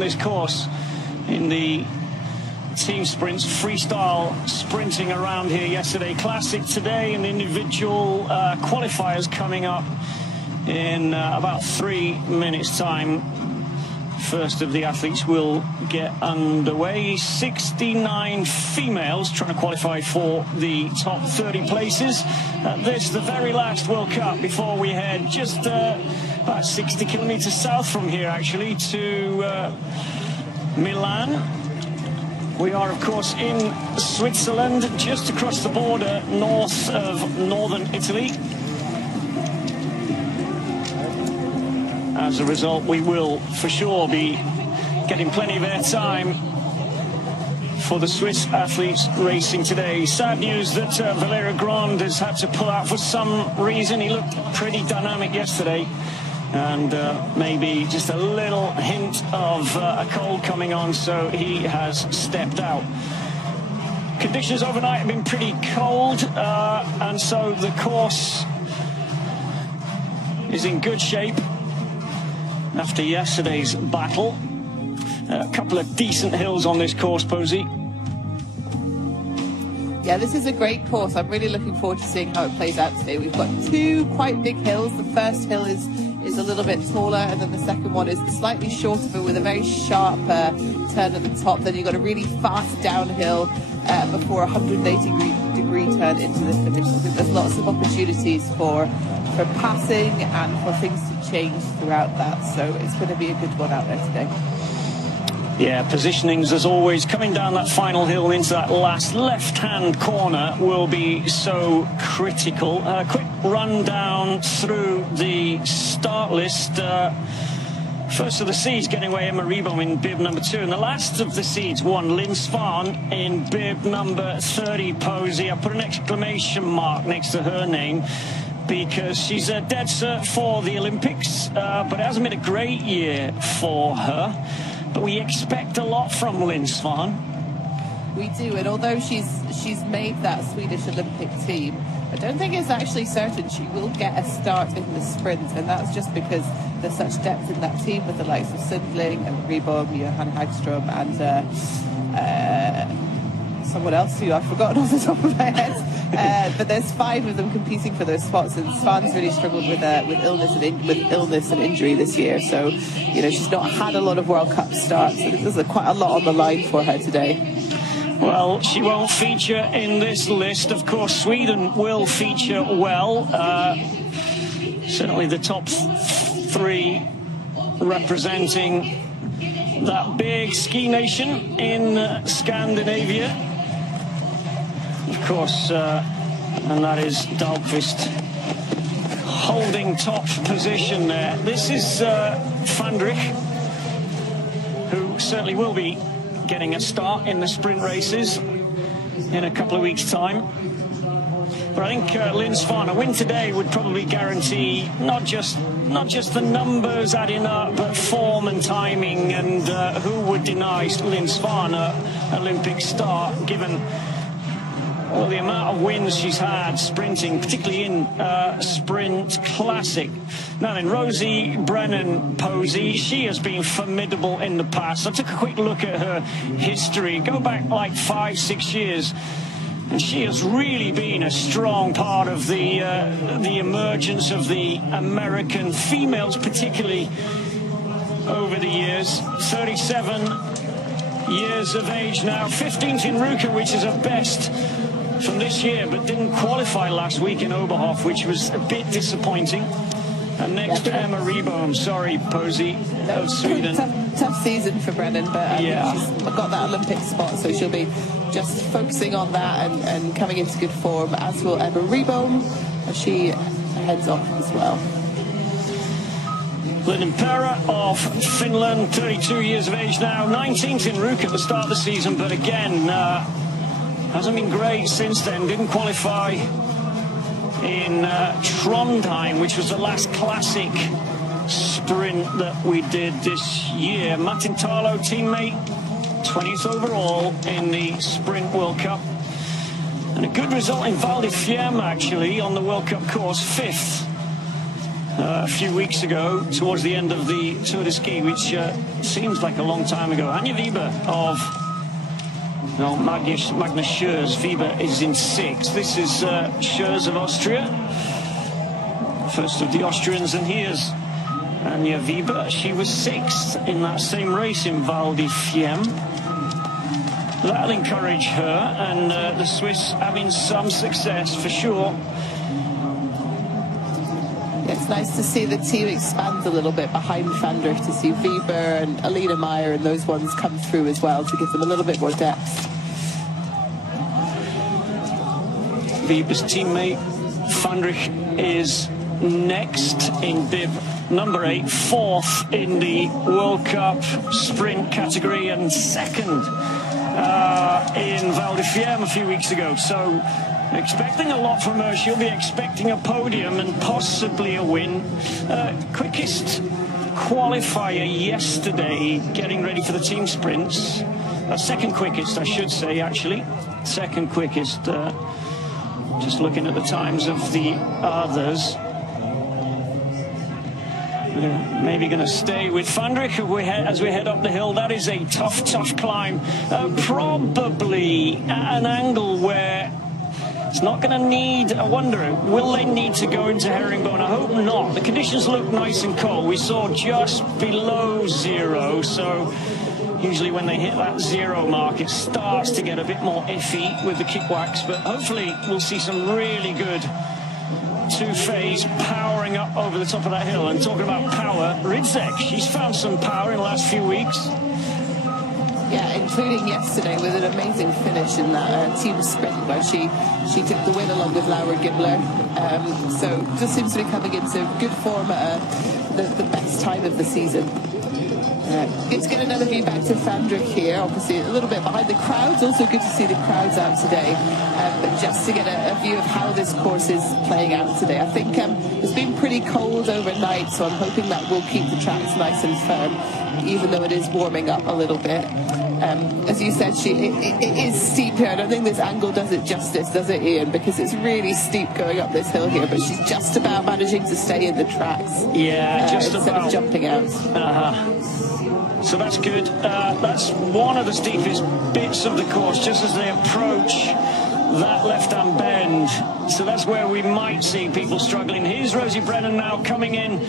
This course in the team sprints, freestyle sprinting around here yesterday, classic today, and individual qualifiers coming up in about 3 minutes time. First of the athletes will get underway. 69 females trying to qualify for the top 30 places. This is the very last World Cup before we head just about 60 kilometers south from here, actually, to Milan. We are, of course, in Switzerland, just across the border, north of northern Italy. As a result, we will for sure be getting plenty of airtime for the Swiss athletes racing today. Sad news that Valera Grande has had to pull out for some reason. He looked pretty dynamic yesterday, and maybe just a little hint of a cold coming on, so he has stepped out. Conditions overnight have been pretty cold, and so the course is in good shape after yesterday's battle. A couple of decent hills on this course, Posey. Yeah, this is a great course. I'm really looking forward to seeing how it plays out today. We've got two quite big hills. The first hill is a little bit taller, and then the second one is slightly shorter, but with a very sharp turn at the top. Then you've got a really fast downhill before a 180-degree turn into the finish. I think there's lots of opportunities for passing and for things to change throughout that. So it's going to be a good one out there today. Yeah, positionings, as always, coming down that final hill into that last left-hand corner will be so critical. Quick rundown through the start list. First of the seeds getting away, Emma Reboom in bib number 2. And the last of the seeds won, Lynn Svan in bib number 30, Posey. I put an exclamation mark next to her name because she's a dead cert for the Olympics, but it hasn't been a great year for her. But we expect a lot from Lynn Svan. We do, and although she's made that Swedish Olympic team, I don't think it's actually certain she will get a start in the sprint, and that's just because there's such depth in that team with the likes of Sundling and Reboom, Johan Hagström, and someone else who I've forgotten off the top of my head. But there's 5 of them competing for those spots, and Svan's really struggled with illness and injury this year. So, you know, she's not had a lot of World Cup starts. So there's quite a lot on the line for her today. Well, she won't feature in this list. Of course, Sweden will feature well. Certainly the top 3 representing that big ski nation in Scandinavia. Of course, and that is Dahlqvist holding top position there. This is Van Dijk, who certainly will be getting a start in the sprint races in a couple of weeks' time. But I think Lynn Svan, a win today would probably guarantee not just the numbers adding up, but form and timing. And who would deny Lynn Svan an Olympic start, given the amount of wins she's had sprinting, particularly in Sprint Classic. Now then, Rosie Brennan, Posey, she has been formidable in the past. I took a quick look at her history, go back like 5-6 years, and she has really been a strong part of the emergence of the American females, particularly over the years. 37 years of age now, 15th in Ruka, which is her best from this year, but didn't qualify last week in Oberhof, which was a bit disappointing. And next, Emma Reboom, sorry, Posey, of Sweden. Tough season for Brennan, but yeah, she's got that Olympic spot, so she'll be just focusing on that and coming into good form, as will Emma Reboom, as she heads off as well. Linden Perä of Finland, 32 years of age now, 19th in Ruka at the start of the season, but again, hasn't been great since then. Didn't qualify in Trondheim, which was the last classic sprint that we did this year. Martin Tarlo, teammate, 20th overall in the Sprint World Cup. And a good result in Val di Fiemme, actually, on the World Cup course, 5th. a few weeks ago, towards the end of the Tour de Ski, which seems like a long time ago. Anja Weber of Magnus Schurz. Weber is in 6th. This is Schurz of Austria, first of the Austrians, and here's Anja Weber. She was 6th in that same race in Val di Fiemme. That'll encourage her, and the Swiss having some success for sure. It's nice to see the team expand a little bit behind Van Dijk, to see Weber and Alina Meyer and those ones come through as well, to give them a little bit more depth. Weber's teammate Van Dijk is next in bib number 8, 4th in the World Cup sprint category, and 2nd in Val di Fiemme a few weeks ago. So expecting a lot from her. She'll be expecting a podium and possibly a win. Quickest qualifier yesterday, getting ready for the team sprints. Second quickest, I should say, actually. Second quickest. Just looking at the times of the others. We're maybe going to stay with Van Dijk as we head up the hill. That is a tough climb. Probably at an angle where it's not going to need, I wonder, will they need to go into herringbone? I hope not. The conditions look nice and cold. We saw just below 0, so usually when they hit that 0 mark, it starts to get a bit more iffy with the kick wax, but hopefully we'll see some really good two-phase powering up over the top of that hill. And talking about power, Ridzek, she's found some power in the last few weeks. Yeah, including yesterday with an amazing finish in that team sprint where she took the win along with Laura Gibler. So just seems to be coming into good form at the best time of the season. Good to get another view back to Van Dijk here, obviously a little bit behind the crowds. Also good to see the crowds out today, but just to get a view of how this course is playing out today. I think it's been pretty cold overnight, so I'm hoping that will keep the tracks nice and firm, even though it is warming up a little bit. As you said, it is steep here. I don't think this angle does it justice, does it, Ian? Because it's really steep going up this hill here, but she's just about managing to stay in the tracks. Yeah, just instead of jumping out. So that's good. That's one of the steepest bits of the course, just as they approach that left-hand bend. So that's where we might see people struggling. Here's Rosie Brennan now coming in.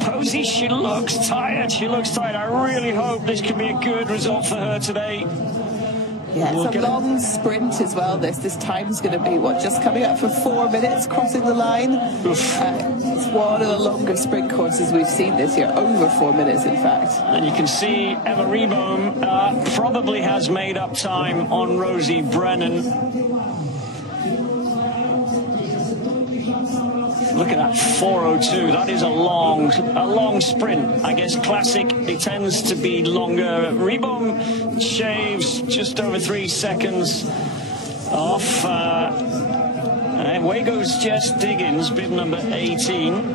Posey, she looks tired. I really hope this can be a good result for her today. Yeah, it's a long sprint as well. This time's going to be, just coming up for 4 minutes, crossing the line. It's one of the longer sprint courses we've seen this year, over 4 minutes, in fact. And you can see Emma Reboom probably has made up time on Rosie Brennan. Look at that, 4:02. That is a long sprint. I guess classic, it tends to be longer. Reboom shaves just over 3 seconds off. And away goes Jess Diggins, bib number 18.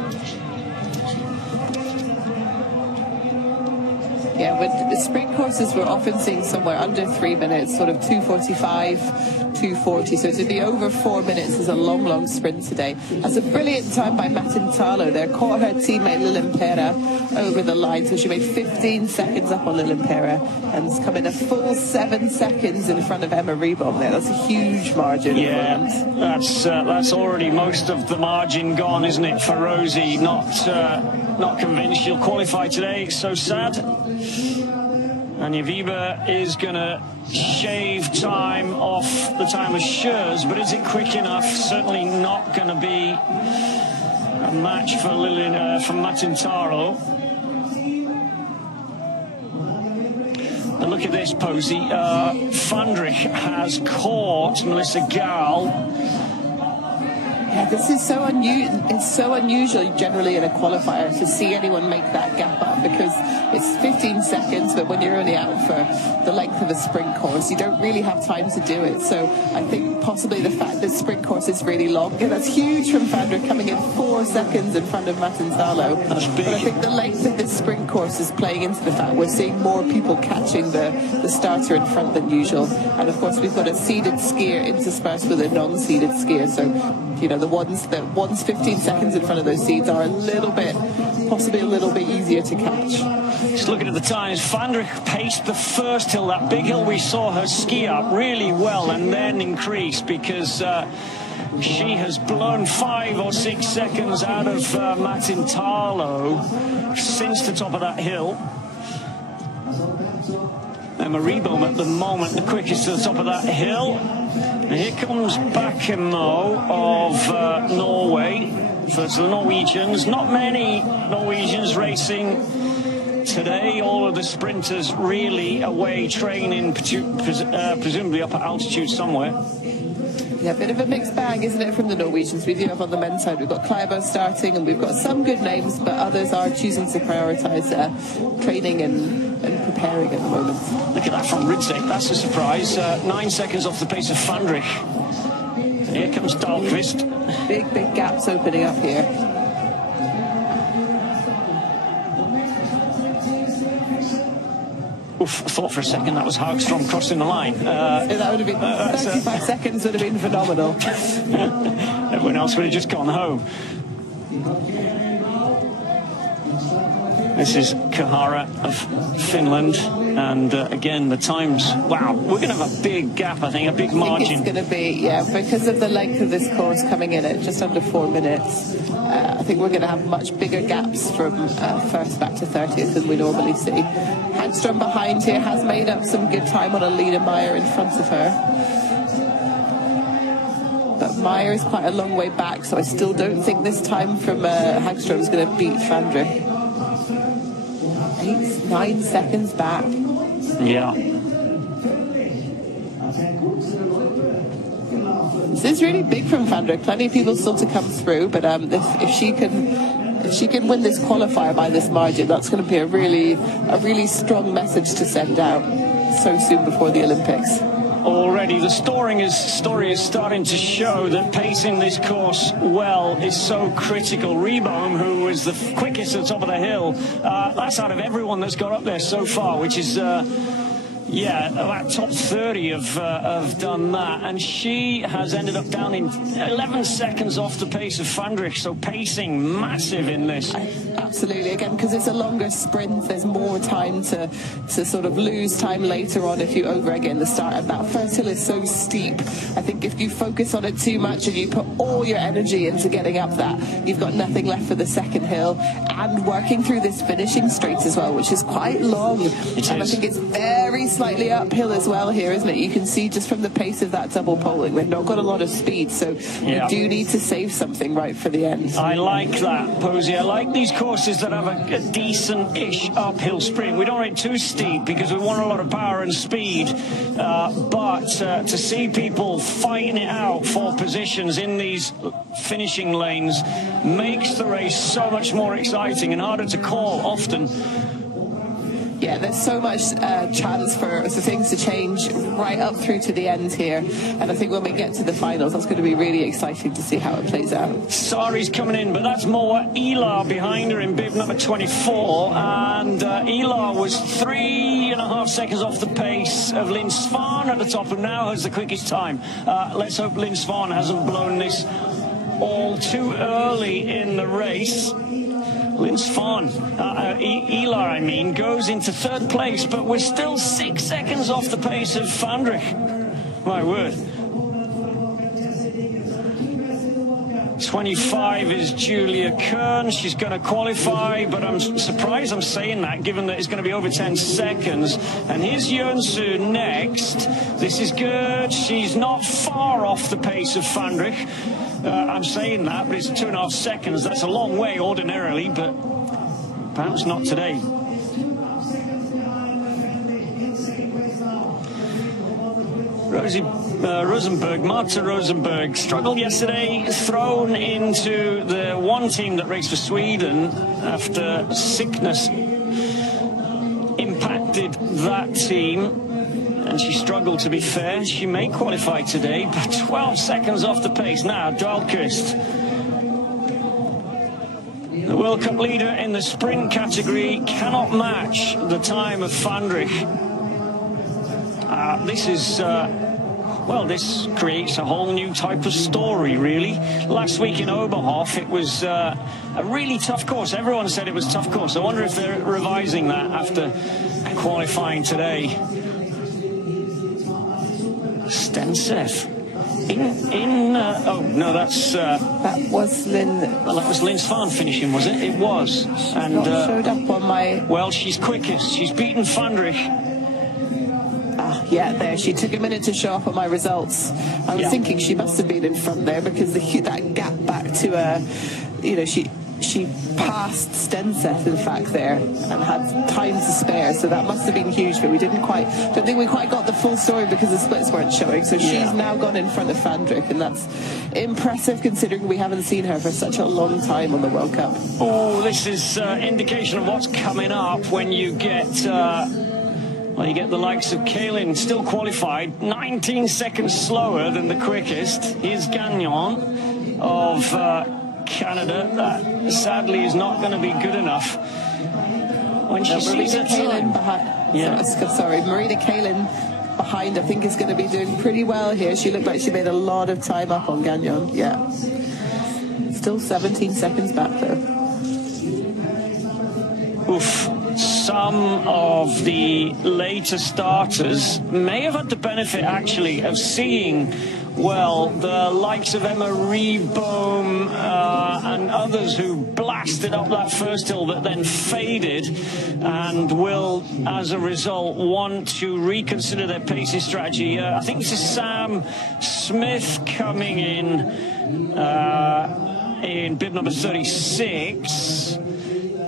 Yeah, with the sprint courses, we're often seeing somewhere under 3 minutes, sort of 2:45, 2:40. So to be over 4 minutes is a long sprint today. That's a brilliant time by Mattintalo there. Caught her teammate Lilimpera over the line. So she made 15 seconds up on Lilimpera and has come in a full 7 seconds in front of Emma Reboom there. That's a huge margin. Yeah, that's already most of the margin gone, isn't it, for Rosie? Not convinced she'll qualify today. It's so sad. Anja Weber is going to shave time off the time of Schurz, but is it quick enough? Certainly not going to be a match for Mattintaro. And look at this, Posey. Van Dijk has caught Melissa Gall. Yeah, this is so unusual. It's so unusual generally in a qualifier to see anyone make that gap up, because it's 15 seconds, but when you're only out for the length of a sprint course, you don't really have time to do it. So I think possibly the fact that sprint course is really long, yeah, that's huge from Van Dijk, coming in 4 seconds in front of Mattintalo. That's big. But I think the length of this sprint course is playing into the fact we're seeing more people catching the starter in front than usual. And of course we've got a seeded skier interspersed with a non-seeded skier, so the ones 15 seconds in front of those seeds are a little bit, possibly a little bit easier to catch. Just looking at the times, Van Dijk paced the first hill, that big hill we saw her ski up really well and then increase, because she has blown 5 or 6 seconds out of Martin Tarlo since the top of that hill. Emma Reboom at the moment the quickest to the top of that hill. And here comes Bakkemo of Norway. First of the Norwegians. Not many Norwegians racing today. All of the sprinters really away training, presumably up at altitude somewhere. Yeah, a bit of a mixed bag, isn't it, from the Norwegians? We do have on the men's side, we've got Klæbo starting, and we've got some good names, but others are choosing to prioritise training and preparing at the moment. Look at that from Ridsek, that's a surprise. 9 seconds off the pace of Van Dijk. Here comes Dahlqvist. Big gaps opening up here. Oof, I thought for a second that was Hagström crossing the line. That would have been 35 seconds would have been phenomenal. Everyone else would have just gone home. This is Kahara of Finland, and again the times. Wow, we're going to have a big gap, I think, a big margin. I think it's going to be, yeah, because of the length of this course coming in at just under 4 minutes. I think we're going to have much bigger gaps from first back to 30th than we normally see. Hagström behind here has made up some good time on Alina Meyer in front of her. But Meyer is quite a long way back, so I still don't think this time from Hagström is going to beat Van Dijk. 9 seconds back. Yeah. This is really big from Van Dijk. Plenty of people still to come through, but if she can win this qualifier by this margin, that's going to be a really strong message to send out so soon before the Olympics. Already the story is starting to show that pacing this course well is so critical. Reboom, who was the quickest at the top of the hill, that's out of everyone that's got up there so far, which is about top 30 have done that, and she has ended up down in 11 seconds off the pace of Van Dijk, so pacing massive in this. Absolutely, again, because it's a longer sprint, there's more time to sort of lose time later on if you over again the start, and that first hill is so steep. I think if you focus on it too much and you put all your energy into getting up that, you've got nothing left for the second hill, and working through this finishing straight as well, which is quite long. I think it's very slightly uphill as well here, isn't it? You can see just from the pace of that double poling, they've not got a lot of speed, so you do need to save something right for the end. I like that, Posey. I like these courses that have a decent-ish uphill sprint. We don't rate too steep because we want a lot of power and speed, but to see people fighting it out for positions in these finishing lanes makes the race so much more exciting and harder to call often. Yeah, there's so much chance for things to change right up through to the end here. And I think when we get to the finals, that's going to be really exciting to see how it plays out. Sari's coming in, but that's more Ilar behind her in bib number 24. And Ilar was 3.5 seconds off the pace of Lynn Svan at the top, and now has the quickest time. Let's hope Lynn Svan hasn't blown this all too early in the race. Lynn Svan, Ilar, goes into third place, but we're still 6 seconds off the pace of Van Dijk. My word. 25 is Julia Kern. She's going to qualify, but I'm surprised I'm saying that, given that it's going to be over 10 seconds. And here's Jönsu next. This is good. She's not far off the pace of Van Dijk. I'm saying that, but it's 2.5 seconds. That's a long way ordinarily, but perhaps not today. Marta Rosenberg struggled yesterday, thrown into the one team that raced for Sweden after sickness impacted that team. And she struggled, to be fair. She may qualify today, but 12 seconds off the pace. Now, Dahlqvist, the World Cup leader in the sprint category, cannot match the time of Van Dijk. This is Well, this creates a whole new type of story, really. Last week in Oberhof, it was a really tough course. Everyone said it was a tough course. I wonder if they're revising that after qualifying today. Stensev. Oh no, that's that was Lynn. Well, that was Lynn Svan finishing, was it? It was, and not showed up on my. Well, she's quickest. She's beaten Fandrich. Yeah, there. She took a minute to show up on my results. I was thinking she must have been in front there because that gap back to she passed Stensev, in fact, there, and had time to spare, so that must have been huge, but we don't think we quite got the full story because the splits weren't showing, so she's now gone in front of Fandrich, and that's impressive considering we haven't seen her for such a long time on the World Cup. Oh, this is indication of what's coming up when you get... Well, you get the likes of Kalin, still qualified, 19 seconds slower than the quickest. Here's Gagnon of Canada. That sadly is not going to be good enough. When she sees her time. Marina Kalin behind, I think, is going to be doing pretty well here. She looked like she made a lot of time up on Gagnon. Yeah. Still 17 seconds back, though. Oof. Some of the later starters may have had the benefit, actually, of seeing, well, the likes of Emma Rebohm and others who blasted up that first hill that then faded and will, as a result, want to reconsider their pacing strategy. I think this is Sam Smith coming in bib number 36.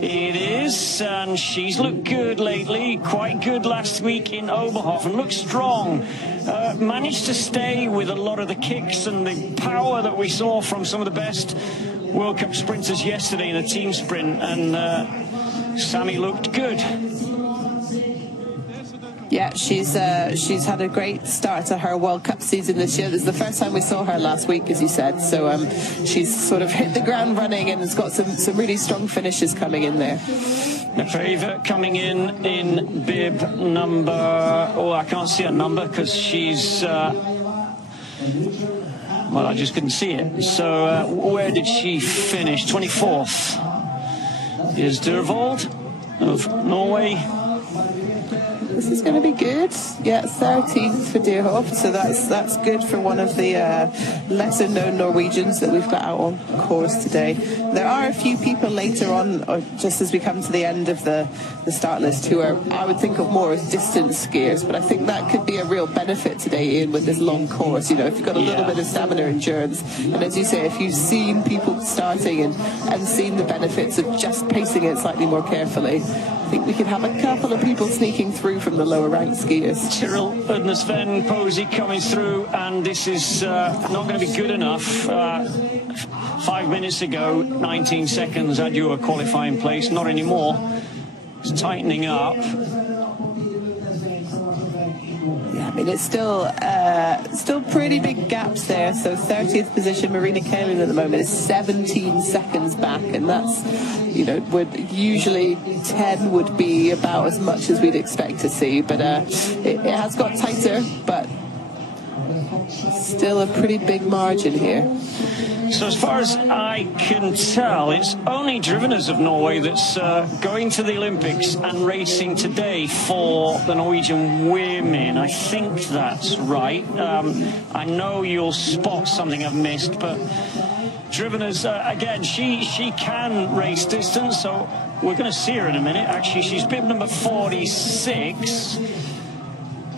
It is, and she's looked good lately, quite good last week in Oberhof, and looked strong. Managed to stay with a lot of the kicks and the power that we saw from some of the best World Cup sprinters yesterday in a team sprint, and Sammy looked good. Yeah, she's had a great start to her World Cup season this year. This is the first time we saw her last week, as you said. So she's sort of hit the ground running and has got some really strong finishes coming in there. Nefreva coming in bib number... Oh, I can't see her number because she's... Well, I just couldn't see it. So where did she finish? 24th. Here's Dervold of Norway. This is going to be good. Yeah, 13th for Deerhoff, so that's good for one of the lesser known Norwegians that we've got out on course today. There are a few people later on, or just as we come to the end of the start list, who are, I would think of more as distance skiers, but I think that could be a real benefit today, Ian, with this long course. You know, if you've got a little bit of stamina endurance, and as you say, if you've seen people starting and seen the benefits of just pacing it slightly more carefully, I think we could have a couple of people sneaking through from the lower ranked skiers. Tyrrell Udnesven Posey coming through, and this is not going to be good enough. 5 minutes ago, 19 seconds had you a qualifying place, not anymore. It's tightening up. Yeah, I mean, it's still pretty big gaps there. So 30th position, Marina Kalin at the moment is 17 seconds back, and that's, you know, would usually 10 would be about as much as we'd expect to see, but it has got tighter, but still a pretty big margin here. So as far as I can tell, it's only Driveners of Norway that's going to the Olympics and racing today for the Norwegian women. I think that's right. I know you'll spot something I've missed, but Driveners, again, she can race distance, so we're going to see her in a minute. Actually, she's bib number 46.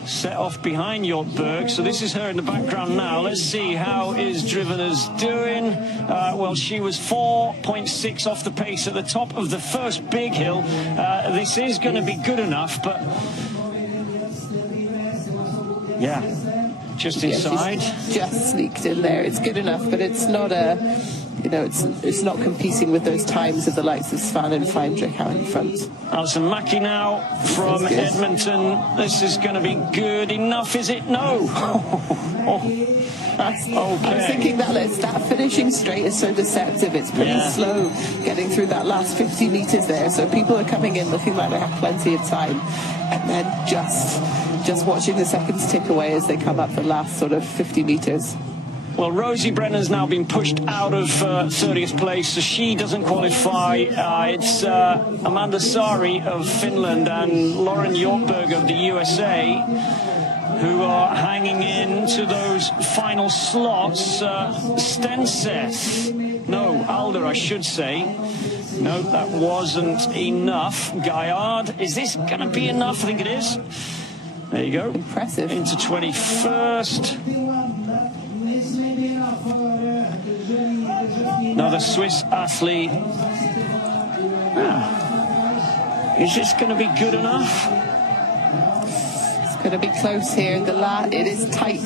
Set off behind Hjortberg, so this is her in the background now. Let's see, how is Driveners doing? Well, she was 4.6 off the pace at the top of the first big hill. This is going to be good enough, but yeah, just inside. Yeah, just sneaked in there. It's good enough, but it's not a... you know, it's not competing with those times of the likes of Svan and Feindrich out in front. Alison Mackie now from Edmonton. This is going to be good enough, is it? No. Okay. I was thinking that finishing straight is so deceptive. It's pretty slow getting through that last 50 metres there. So people are coming in looking like they have plenty of time, and then just watching the seconds tick away as they come up the last sort of 50 metres. Well, Rosie Brennan's now been pushed out of 30th place, so she doesn't qualify. It's Amanda Sari of Finland and Lauren Hjortberg of the USA who are hanging in to those final slots. Stenseth, no, Alder, I should say. No, that wasn't enough. Gaillard, is this going to be enough? I think it is. There you go. Impressive. Into 21st. Another Swiss athlete. Is this going to be good enough? It's going to be close here. It is tight.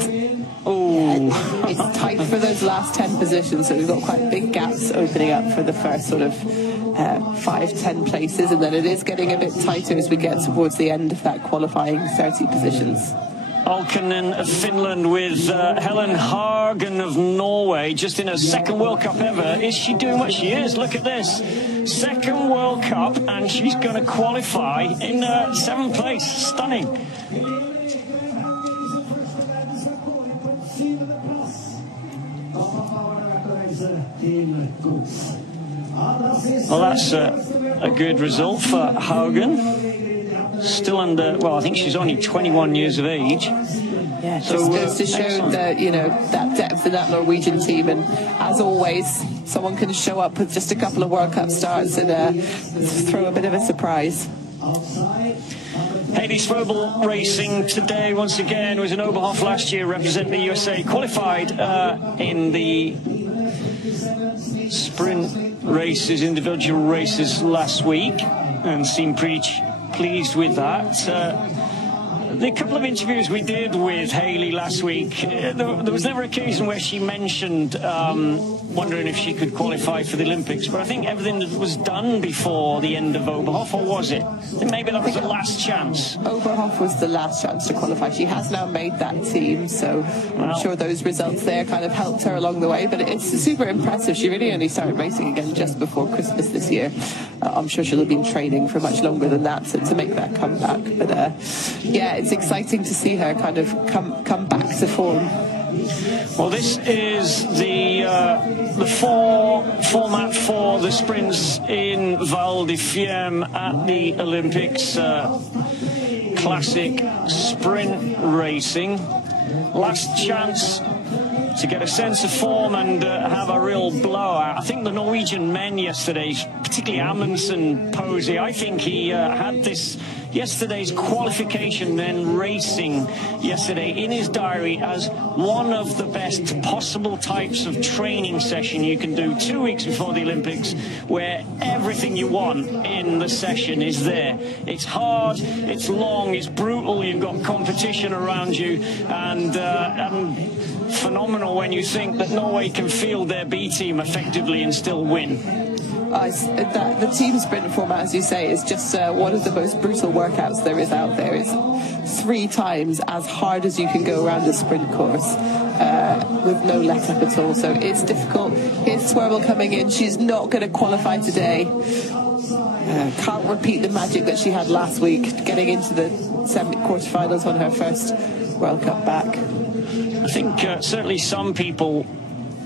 Oh, it's tight for those last 10 positions. So we've got quite big gaps opening up for the first sort of 5-10 places, and then it is getting a bit tighter as we get towards the end of that qualifying 30 positions. Alkanen of Finland with Helen Hagen of Norway, just in her second World Cup ever. Is she doing what she is? Look at this. Second World Cup, and she's going to qualify in 7th place. Stunning. Well, that's a good result for Haugen. Still under, well, I think she's only 21 years of age. Yeah, just goes to show that, you know, that depth in that Norwegian team. And as always, someone can show up with just a couple of World Cup starts and throw a bit of a surprise. Haley Svobel racing today once again. Was in Oberhof last year, representing the USA. Qualified in the sprint races, individual races last week, and seemed pretty pleased with that. The couple of interviews we did with Haley last week, there was never an occasion where she mentioned wondering if she could qualify for the Olympics, but I think everything was done before the end of Oberhof, or was it? Maybe that was the last chance. Oberhof was the last chance to qualify. She has now made that team, so I'm sure those results there kind of helped her along the way, but it's super impressive. She really only started racing again just before Christmas this year. I'm sure she'll have been training for much longer than that to make that comeback, but yeah, it's exciting to see her kind of come back to form. Well, this is the format for the sprints in Val di Fiemme at the Olympics. Classic sprint racing. Last chance to get a sense of form and have a real blowout. I think the Norwegian men yesterday, particularly Amundsen Posey, I think he had this yesterday's qualification, then racing yesterday in his diary as one of the best possible types of training session you can do 2 weeks before the Olympics, where everything you want in the session is there. It's hard, it's long, it's brutal, you've got competition around you, and phenomenal when you think that Norway can field their B team effectively and still win. The team sprint format, as you say, is just one of the most brutal workouts there is out there. It's 3 times as hard as you can go around a sprint course with no let up at all. So it's difficult. Here's Svobel coming in. She's not going to qualify today. Can't repeat the magic that she had last week, getting into the quarterfinals on her first World Cup back. I think certainly some people,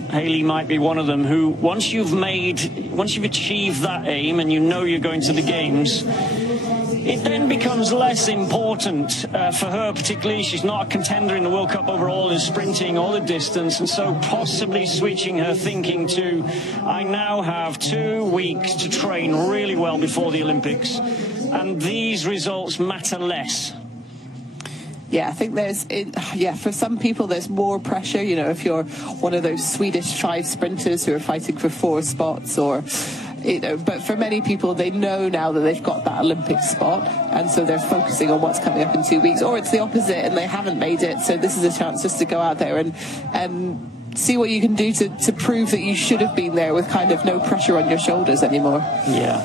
Haley might be one of them, who once you've achieved that aim and you know you're going to the games, it then becomes less important for her particularly. She's not a contender in the World Cup overall in sprinting or the distance, and so possibly switching her thinking to, I now have 2 weeks to train really well before the Olympics, and these results matter less. Yeah, I think for some people there's more pressure, you know, if you're one of those Swedish 5 sprinters who are fighting for 4 spots, or, you know, but for many people, they know now that they've got that Olympic spot, and so they're focusing on what's coming up in 2 weeks, or it's the opposite and they haven't made it, so this is a chance just to go out there and see what you can do to prove that you should have been there with kind of no pressure on your shoulders anymore. Yeah.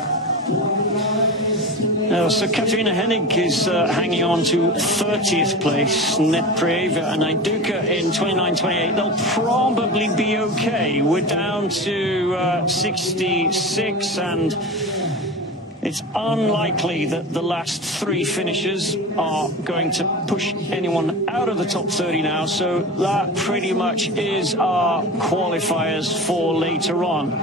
So Katarina Hennig is hanging on to 30th place. Netpreva and Iduka in 29-28. They'll probably be okay. We're down to 66, and it's unlikely that the last three finishers are going to push anyone out of the top 30 now. So that pretty much is our qualifiers for later on.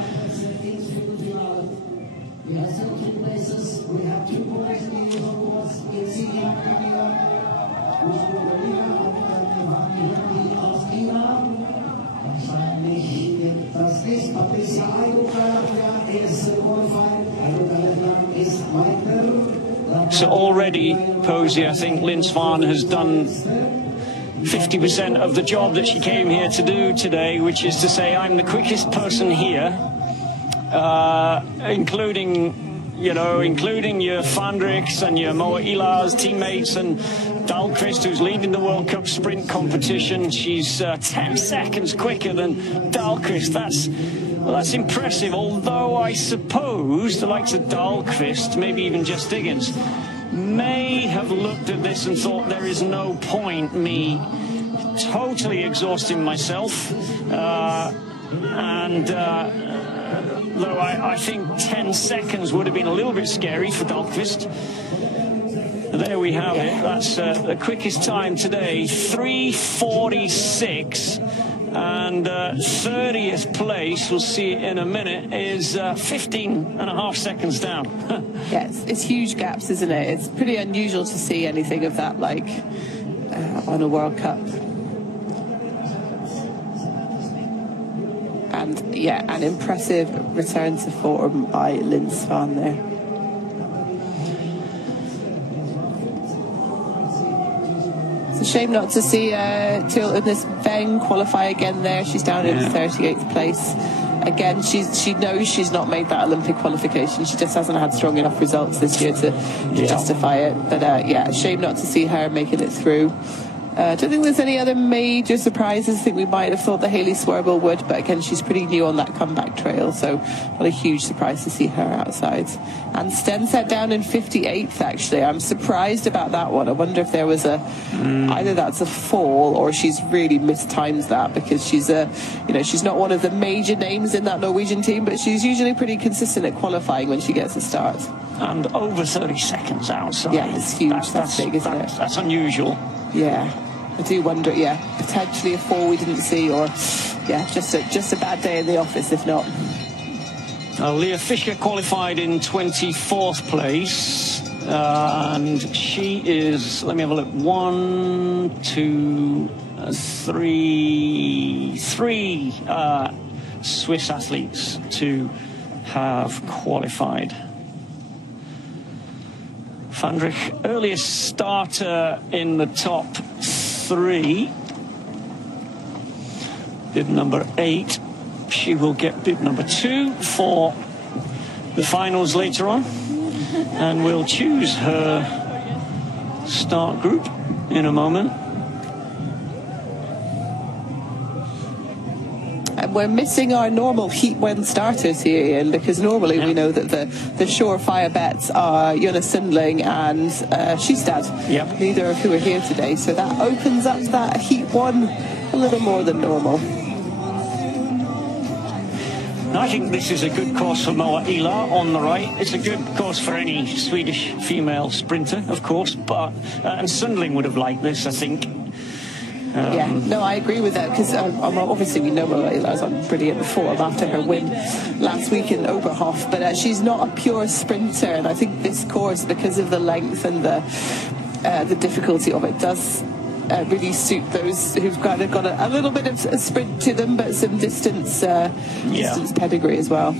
So already, Posey, I think Lynn Svan has done 50% of the job that she came here to do today, which is to say, I'm the quickest person here, including your Fandriks and your Moa Ila's teammates, and Dahlqvist, who's leading the World Cup sprint competition. She's 10 seconds quicker than Dahlqvist. That's impressive, although I suppose the likes of Dahlqvist, maybe even Jess Diggins, may have looked at this and thought there is no point me totally exhausting myself. Though I think 10 seconds would have been a little bit scary for Dahlqvist. There we have it. That's the quickest time today, 3:46. And 30th place, we'll see in a minute, is 15.5 seconds down. Yes, it's huge gaps, isn't it? It's pretty unusual to see anything of that, like, on a World Cup. And, yeah, an impressive return to form by Lynn Svan there. It's a shame not to see Tiltnes Veng qualify again there. She's down in 38th place. Again, she knows she's not made that Olympic qualification. She just hasn't had strong enough results this year to justify it. But yeah, a shame not to see her making it through. I don't think there's any other major surprises. I think we might have thought that Hayley Swerble would, but again, she's pretty new on that comeback trail, so not a huge surprise to see her outside. And Stenset down in 58th, actually. I'm surprised about that one. I wonder if there was either that's a fall or she's really mistimed that, because she's she's not one of the major names in that Norwegian team, but she's usually pretty consistent at qualifying when she gets a start. And over 30 seconds outside. Yeah, it's huge. That's big, isn't it? That's unusual. Yeah, I do wonder, potentially a fall we didn't see, or, just a bad day in the office, if not. Leah Fischer qualified in 24th place, and she is, let me have a look, 1, 2, 3 Swiss athletes to have qualified. Fandrich, earliest starter in the top 3. Bib number 8. She will get bib number 2 for the finals later on. And we'll choose her start group in a moment. And we're missing our normal Heat 1 starters here, Ian, because normally we know that the surefire bets are Jonas Sundling and Skistad, neither of who are here today. So that opens up that Heat 1 a little more than normal. I think this is a good course for Moa Ila on the right. It's a good course for any Swedish female sprinter, of course, but and Sundling would have liked this, I think. I agree with that, because obviously we know Moa Ila's on brilliant form after her win last week in Oberhof, but she's not a pure sprinter, and I think this course, because of the length and the difficulty of it, does really suit those who've kind of got a little bit of a sprint to them, but some distance pedigree as well.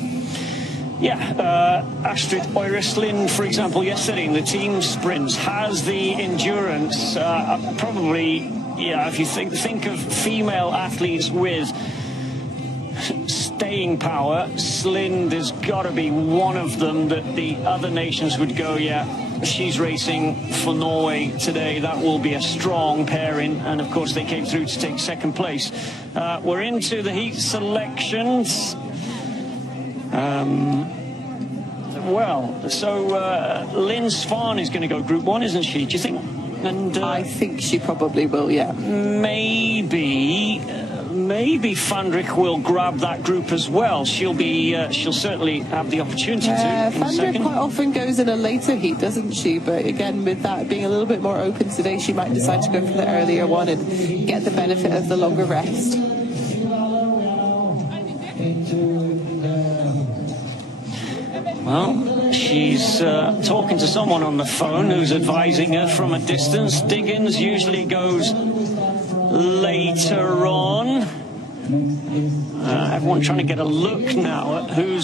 Astrid Øyreslin, for example, yesterday in the team sprints, has the endurance, probably. If you think of female athletes with staying power, Slind has got to be one of them that the other nations would go, she's racing for Norway today. That will be a strong pairing, and of course they came through to take second place. We're into the heat selections. Lynn Svan is going to go Group 1, isn't she? Do you think? And I think she probably will, yeah. Maybe Van Dijk will grab that group as well. She'll certainly have the opportunity to. Van Dijk quite often goes in a later heat, doesn't she? But again, with that being a little bit more open today, she might decide to go for the earlier one and get the benefit of the longer rest. Well, she's talking to someone on the phone who's advising her from a distance. Diggins usually goes later on. Everyone trying to get a look now at who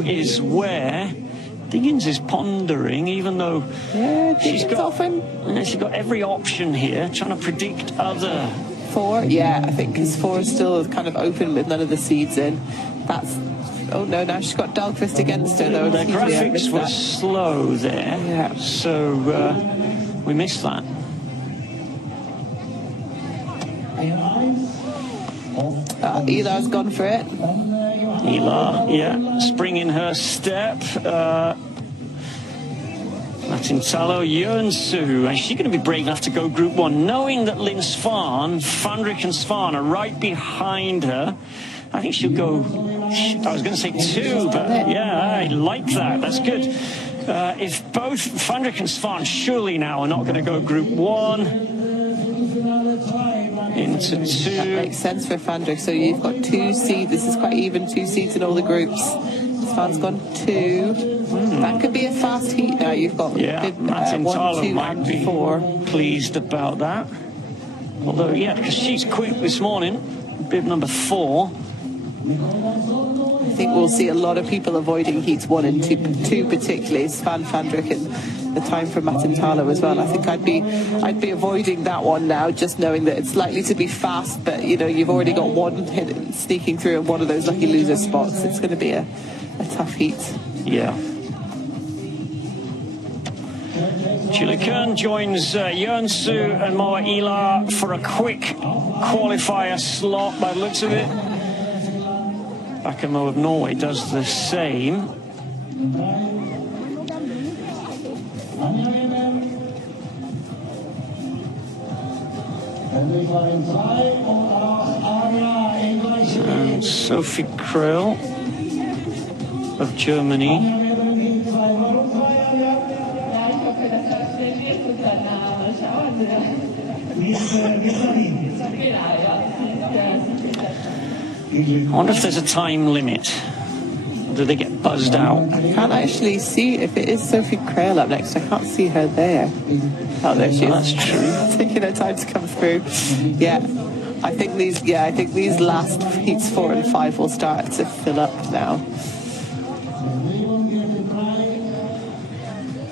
is where. Diggins is pondering, even though she's got every option here, trying to predict other. 4, yeah, I think because 4 is still kind of open with none of the seeds in. That's. Oh no, now she's got Dahlqvist against her though. The graphics were slow there, yeah. So we missed that. Ila's gone for it. Ila, yeah, spring in her step. Matintalo, Jönsu, is she going to be brave enough to go Group 1, knowing that Lynn Svan, Van Dijk and Svan are right behind her? I think she'll go, I was going to say 2, but yeah, I like that. That's good. If both Van Dijk and Svan surely now are not going to go Group 1 into 2. That makes sense for Van Dijk. So you've got 2 seeds. This is quite even, 2 seeds in all the groups. Svan's gone 2. That could be a fast heat now. You've got 1, 2, might be 4. Pleased about that. Although, yeah, because she's quick this morning. Bib number 4. I think we'll see a lot of people avoiding heats 1 and 2 particularly. Svan, Van Dijk, and the time for Matintalo as well. I think I'd be avoiding that one now, just knowing that it's likely to be fast, but you know, you've already got one hit sneaking through in one of those lucky loser spots. It's going to be a tough heat. Yeah. Julie Kern joins Jönsu and Moa Ila for a quick qualifier slot by the looks of it. Bakamo of Norway does the same. And Sophie Krell of Germany. I wonder if there's a time limit. Do they get buzzed out? I can't actually see if it is Sophie Krell up next. I can't see her there. Oh, there she is. That's true. Taking her time to come through. Yeah. I think these last heats 4 and 5 will start to fill up now.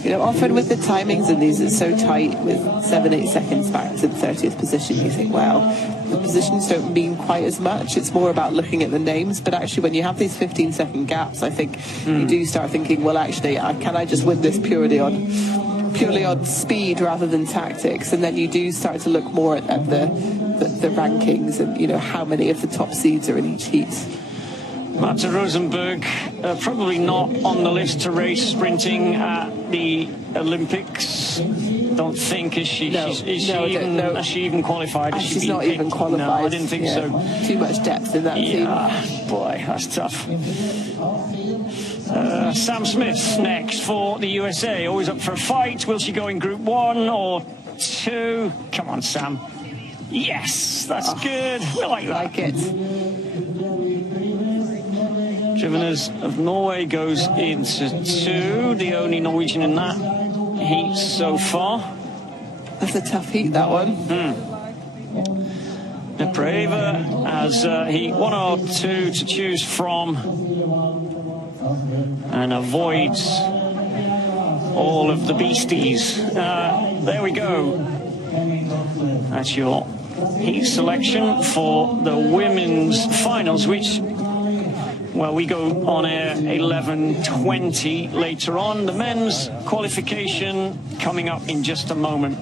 You know, often with the timings in these, it's so tight with 7-8 seconds back to the 30th position. You think, well, the positions don't mean quite as much. It's more about looking at the names. But actually, when you have these 15-second gaps, I think you do start thinking, well, actually, can I just win this purely on speed rather than tactics? And then you do start to look more at the rankings and, you know, how many of the top seeds are in each heat. Marta Rosenberg, probably not on the list to race sprinting at the Olympics. Don't think, is she? Has she even qualified? She's not even qualified. No, I didn't think so. Too much depth in that team. Boy, that's tough. Sam Smith next for the USA. Always up for a fight. Will she go in Group 1 or 2? Come on, Sam. Yes, that's good. We like that. Like it. Driveners of Norway goes into 2, the only Norwegian in that heat so far. That's a tough heat, that one. Nepreva has heat 1 or 2 to choose from and avoids all of the beasties. There we go. That's your heat selection for the women's finals, which Well, we go on air 11:20 later on. The men's qualification coming up in just a moment.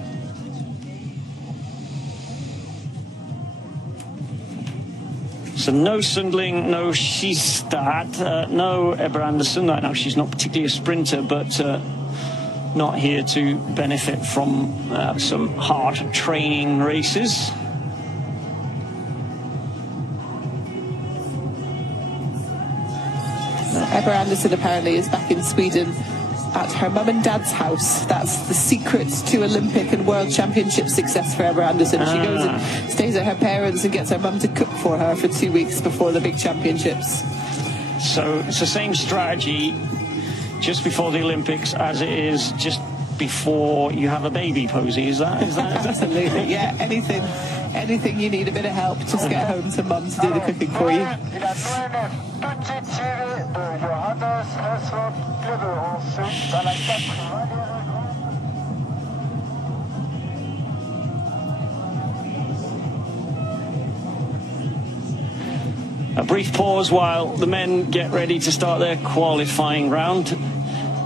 So no Sundling, no Skistad, no Ebba Andersson. Now she's not particularly a sprinter, but not here to benefit from some hard training races. Ebba Andersson apparently is back in Sweden at her mum and dad's house. That's the secret to Olympic and World Championship success for Ebba Andersson. She goes and stays at her parents' and gets her mum to cook for her for 2 weeks before the big championships. So it's the same strategy just before the Olympics as it is just before you have a baby, Posey. Is that? Absolutely, yeah. Anything you need a bit of help, just get home to mum to do the cooking for you. A brief pause while the men get ready to start their qualifying round.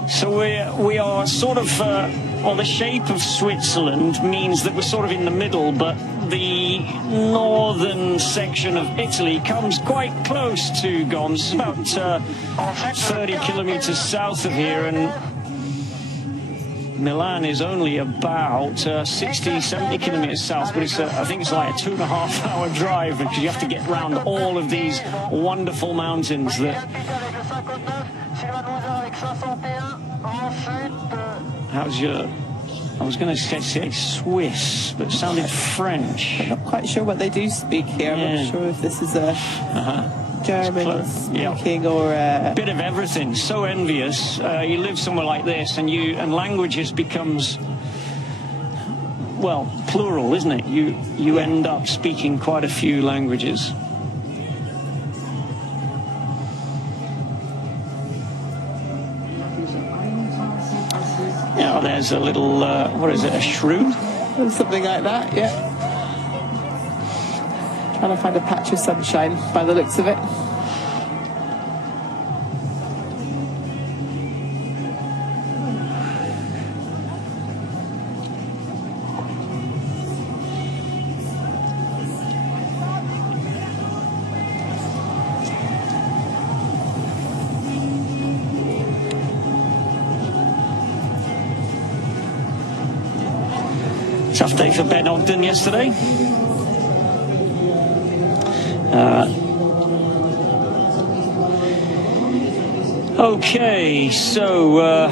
So we are sort of, well, the shape of Switzerland means that we're sort of in the middle, but the northern section of Italy comes quite close to Goms, about 30 kilometers south of here, and Milan is only about 60, 70 kilometers south, but it's I think it's like a 2.5 hour drive because you have to get around all of these wonderful mountains that... How's your... I was going to say Swiss, but it sounded French. I'm not quite sure what they do speak here. I'm not sure if this is a German speaking or a... bit of everything. So envious. You live somewhere like this, and languages becomes, well, plural, isn't it? You end up speaking quite a few languages. Yeah, there's a little, what is it, a shrew? Something like that, yeah. Trying to find a patch of sunshine by the looks of it. Tough day for Ben Ogden yesterday. Okay, so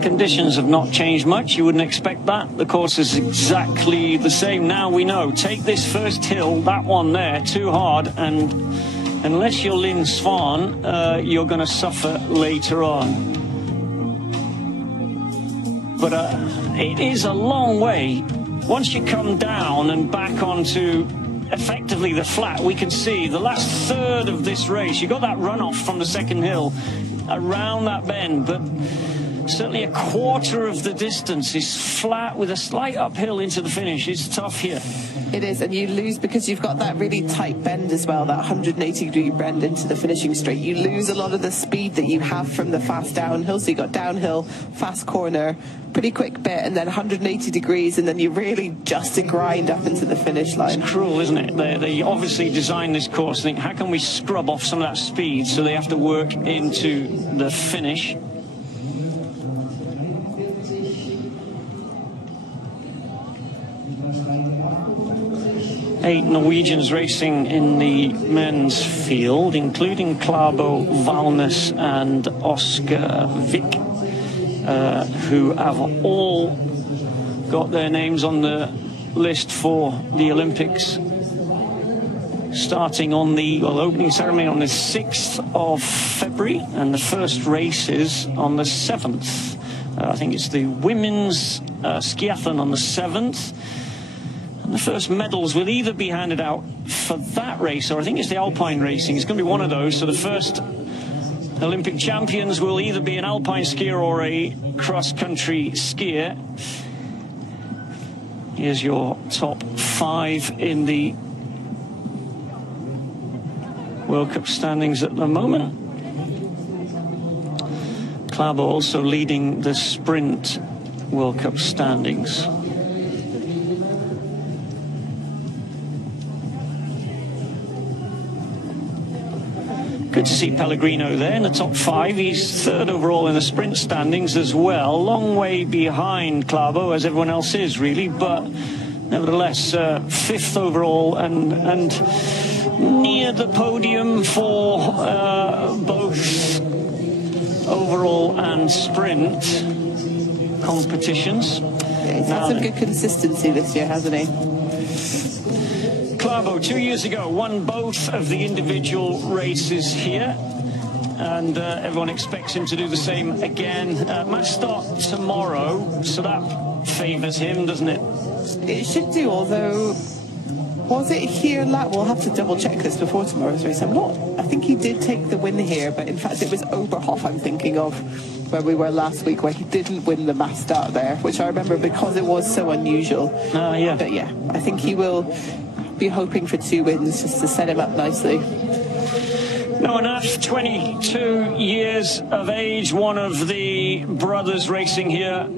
conditions have not changed much. You wouldn't expect that. The course is exactly the same. Now we know. Take this first hill, that one there, too hard, and unless you're Lynn Svan, you're going to suffer later on. But it is a long way. Once you come down and back onto effectively the flat, we can see the last third of this race. You got that runoff from the second hill around that bend, but certainly a quarter of the distance is flat with a slight uphill into the finish. It's tough here. It is, and you lose because you've got that really tight bend as well, that 180-degree bend into the finishing straight. You lose a lot of the speed that you have from the fast downhill. So you got downhill, fast corner, pretty quick bit, and then 180 degrees, and then you really just grind up into the finish line. It's cruel, isn't it? They obviously designed this course, think, how can we scrub off some of that speed? So they have to work into the finish. Eight Norwegians racing in the men's field, including Klæbo, Valnes and Oscar Wick, who have all got their names on the list for the Olympics, starting on the opening ceremony on the 6th of February, and the first races on the 7th. I think it's the women's skiathlon on the 7th. And the first medals will either be handed out for that race, or I think it's the alpine racing. It's going to be one of those. So the first Olympic champions will either be an alpine skier or a cross-country skier. Here's your top 5 in the World Cup standings at the moment. Klæbo also leading the sprint World Cup standings. Good to see Pellegrino there in the top 5. He's 3rd overall in the sprint standings as well. Long way behind Klæbo, as everyone else is, really, but nevertheless, 5th overall and near the podium for both overall and sprint competitions. Yeah, he's had some good consistency this year, hasn't he? Klæbo 2 years ago won both of the individual races here, and everyone expects him to do the same again. Match start tomorrow, so that favours him, doesn't it? It should do, although was it here? We'll have to double check this before tomorrow's race. I think he did take the win here, but in fact it was Oberhof I'm thinking of, where we were last week, where he didn't win the mass start there, which I remember because it was so unusual. Yeah. But yeah, I think he will be hoping for 2 wins just to set him up nicely. No enough, 22 years of age, one of the brothers racing here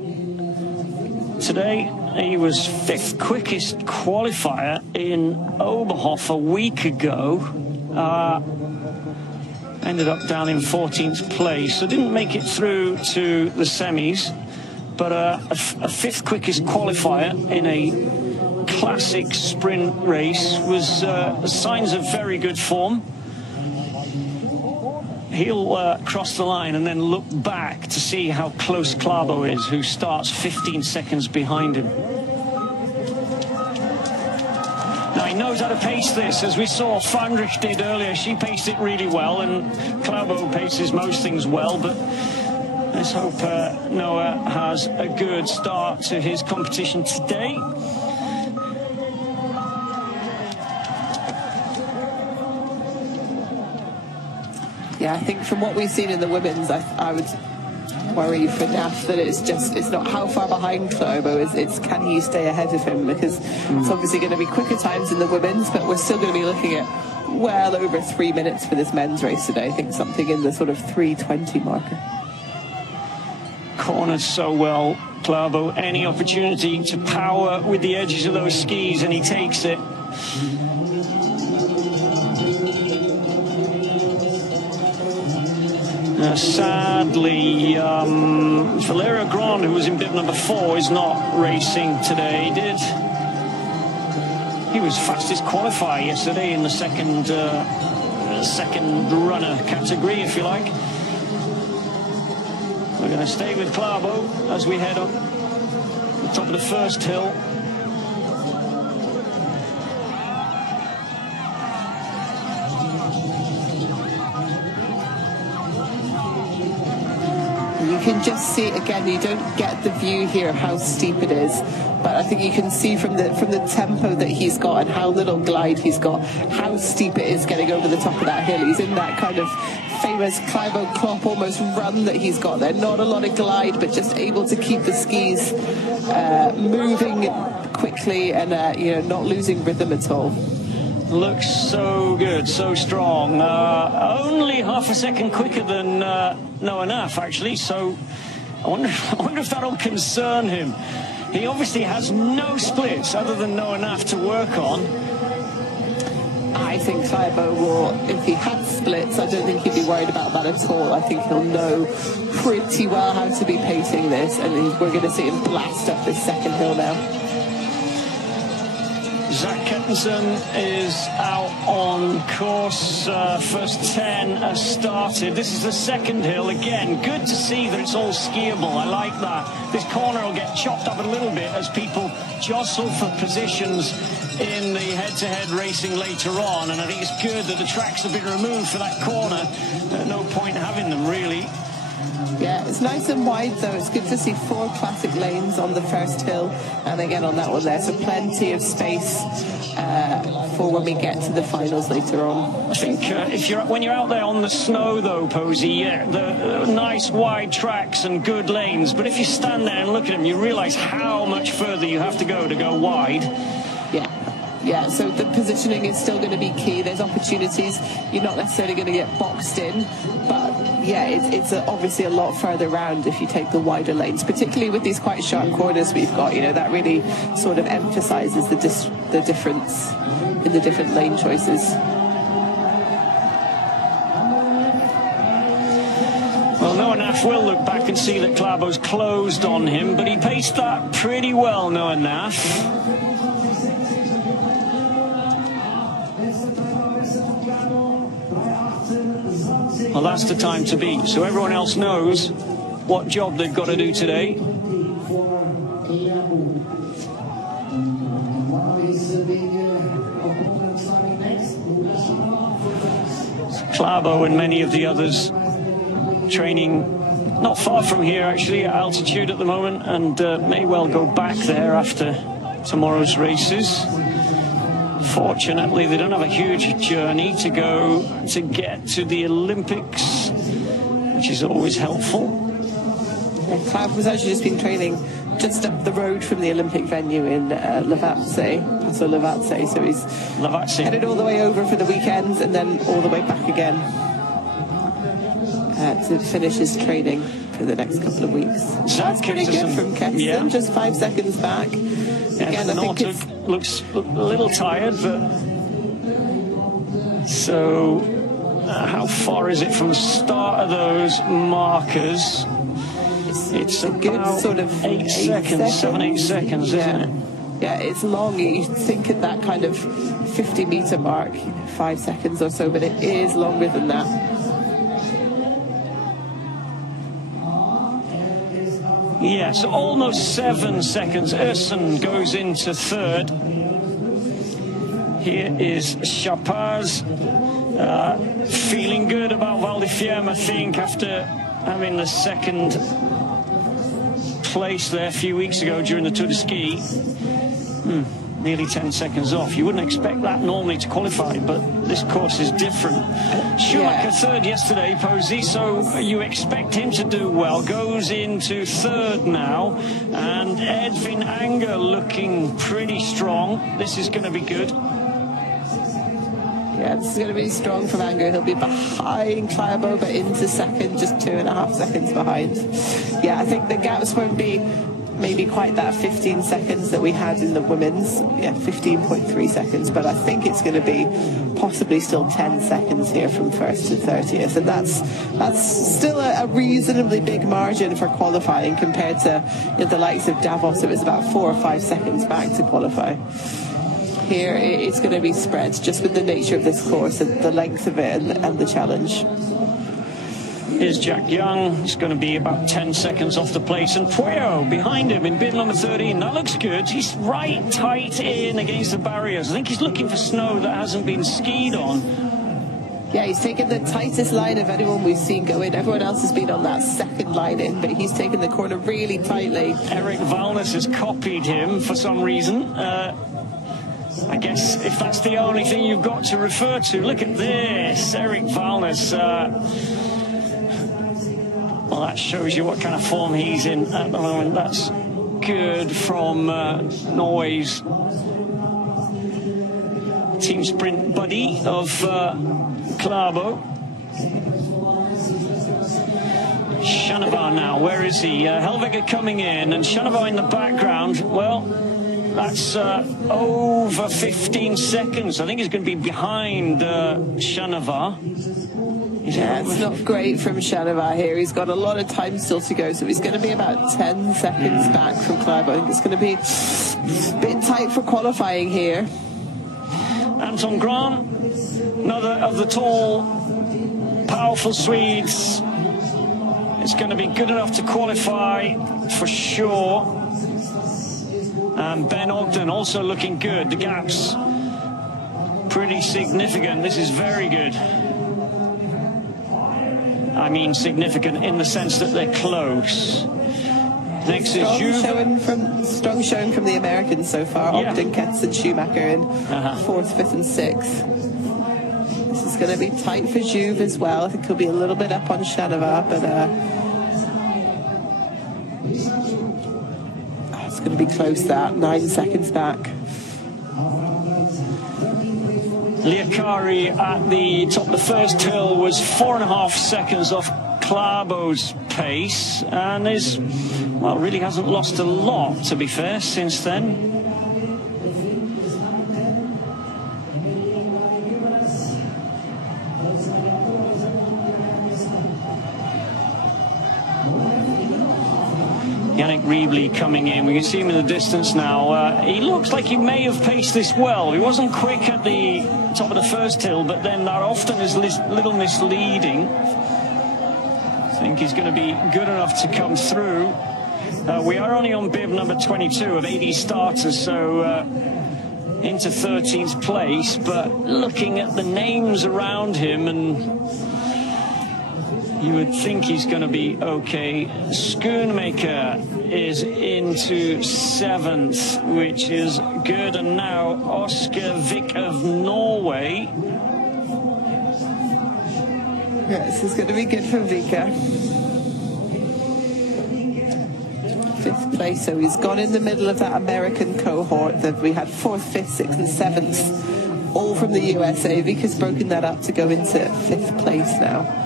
today. He was 5th quickest qualifier in Oberhof a week ago. Ended up down in 14th place, so didn't make it through to the semis, but a 5th quickest qualifier in a classic sprint race was signs of very good form. He'll cross the line and then look back to see how close Klæbo is, who starts 15 seconds behind him. Now he knows how to pace this, as we saw Fandrich did earlier. She paced it really well, and Klæbo paces most things well, but let's hope Noah has a good start to his competition today. Yeah, I think from what we've seen in the women's, I would worry for Naf that it's not how far behind Klæbo, it's can he stay ahead of him, because it's obviously going to be quicker times in the women's, but we're still going to be looking at well over 3 minutes for this men's race today. I think something in the sort of 3:20 marker. Cornered so well, Klæbo. Any opportunity to power with the edges of those skis, and he takes it. Sadly, Valerio Grand, who was in bib number 4, is not racing today. He was fastest qualifier yesterday in the second runner category, if you like. We're going to stay with Klæbo as we head up the top of the first hill. You can just see, again, you don't get the view here of how steep it is, but I think you can see from the tempo that he's got and how little glide he's got, how steep it is getting over the top of that hill. He's in that kind of famous Klæbo Klopp almost run that he's got there. Not a lot of glide, but just able to keep the skis moving quickly and not losing rhythm at all. Looks so good, so strong. Only half a second quicker than Noah Naf, actually. So I wonder if that'll concern him. He obviously has no splits other than Noah Naf to work on. I think Klæbo will, if he had splits, I don't think he'd be worried about that at all. I think he'll know pretty well how to be pacing this, and we're going to see him blast up this second hill now. Zach Kettensen is out on course. First 10 has started. This is the second hill. Again, good to see that it's all skiable. I like that. This corner will get chopped up a little bit as people jostle for positions in the head-to-head racing later on. And I think it's good that the tracks have been removed for that corner. No point having them, really. Yeah, it's nice and wide though. It's good to see 4 classic lanes on the first hill, and again on that one there, so plenty of space for when we get to the finals later on. I think when you're out there on the snow though, Posey, yeah, the nice wide tracks and good lanes, but if you stand there and look at them, you realise how much further you have to go wide. Yeah. Yeah, so the positioning is still going to be key. There's opportunities. You're not necessarily going to get boxed in, but yeah, it's obviously a lot further round if you take the wider lanes, particularly with these quite sharp corners we've got. You know, that really sort of emphasises the difference in the different lane choices. Well, Noah Naff will look back and see that Klæbo's closed on him, but he paced that pretty well, Noah Naff. Well, that's the time to beat, so everyone else knows what job they've got to do today. Klæbo and many of the others training not far from here, actually, at altitude at the moment, and may well go back there after tomorrow's races. Fortunately, they don't have a huge journey to go to get to the Olympics, which is always helpful. Klæbo's actually just been training just up the road from the Olympic venue in Levatse, so he's headed all the way over for the weekend and then all the way back again to finish his training for the next couple of weeks. That's pretty good from Keston, just 5 seconds back. Again, I think it looks a little tired, but so how far is it from the start of those markers? It's a good sort of 7, 8 seconds, isn't it? Yeah, it's long. You think at that kind of 50-meter mark, 5 seconds or so, but it is longer than that. Yes, almost 7 seconds. Ursen goes into third. Here is Chapaz, feeling good about Val di Fiemme, I think, after having the second place there a few weeks ago during the Tour de Ski. Nearly 10 seconds off. You wouldn't expect that normally to qualify, but this course is different. Schumacher third yesterday, Posey, so you expect him to do well. Goes into third now, and Edwin Anger looking pretty strong. This is going to be good. Yeah, this is going to be strong from Anger. He'll be behind Klæbo, but into second, just 2.5 seconds behind. Yeah, I think the gaps won't be maybe quite that 15 seconds that we had in the women's. Yeah, 15.3 seconds, but I think it's going to be possibly still 10 seconds here from first to 30th, and that's still a reasonably big margin for qualifying compared to the likes of Davos. It was about 4 or 5 seconds back to qualify. Here it's going to be spread just with the nature of this course and the length of it and the challenge. Here's Jack Young. It's going to be about 10 seconds off the place. And Puyo behind him in bin number 13. That looks good. He's right tight in against the barriers. I think he's looking for snow that hasn't been skied on. Yeah, he's taken the tightest line of anyone we've seen go in. Everyone else has been on that second line in, but he's taken the corner really tightly. Eric Valnes has copied him for some reason. I guess if that's the only thing you've got to refer to. Look at this. Eric Valnes. Well, that shows you what kind of form he's in at the moment. That's good from Norway's team sprint buddy of Klæbo. Shanava now, where is he? Helvega coming in, and Shanava in the background. Well, that's over 15 seconds. I think he's going to be behind Shanava. Yeah, it's not great from Shanava here. He's got a lot of time still to go, so he's going to be about 10 seconds back from Klæbo. I think it's going to be a bit tight for qualifying here. Anton Grant, another of the tall, powerful Swedes. It's going to be good enough to qualify for sure. And Ben Ogden also looking good. The gaps pretty significant. This is very good. I mean significant in the sense that they're close. Next is Juve. Strong showing from the Americans so far. Ogden, Ketz and Schumacher in 4th, 5th and 6th. This is going to be tight for Juve as well. I think he'll be a little bit up on Shanava, but it's going to be close, that 9 seconds back. Liakari at the top of the first hill was 4.5 seconds off Klabo's pace, and is, well, really hasn't lost a lot, to be fair, since then. Yannick Rieble coming in. We can see him in the distance now. He looks like he may have paced this well. He wasn't quick at the top of the first hill, but then that often is a little misleading. I think he's going to be good enough to come through. We are only on bib number 22 of 80 starters, so into 13th place, but looking at the names around him, and you would think he's going to be okay. Schoonmaker is into 7th, which is good. And now Oscar Vik of Norway. Yeah, this is going to be good for Vika. 5th place, so he's gone in the middle of that American cohort. That we had 4th, 5th, 6th, and 7th, all from the USA. Vika's broken that up to go into 5th place now.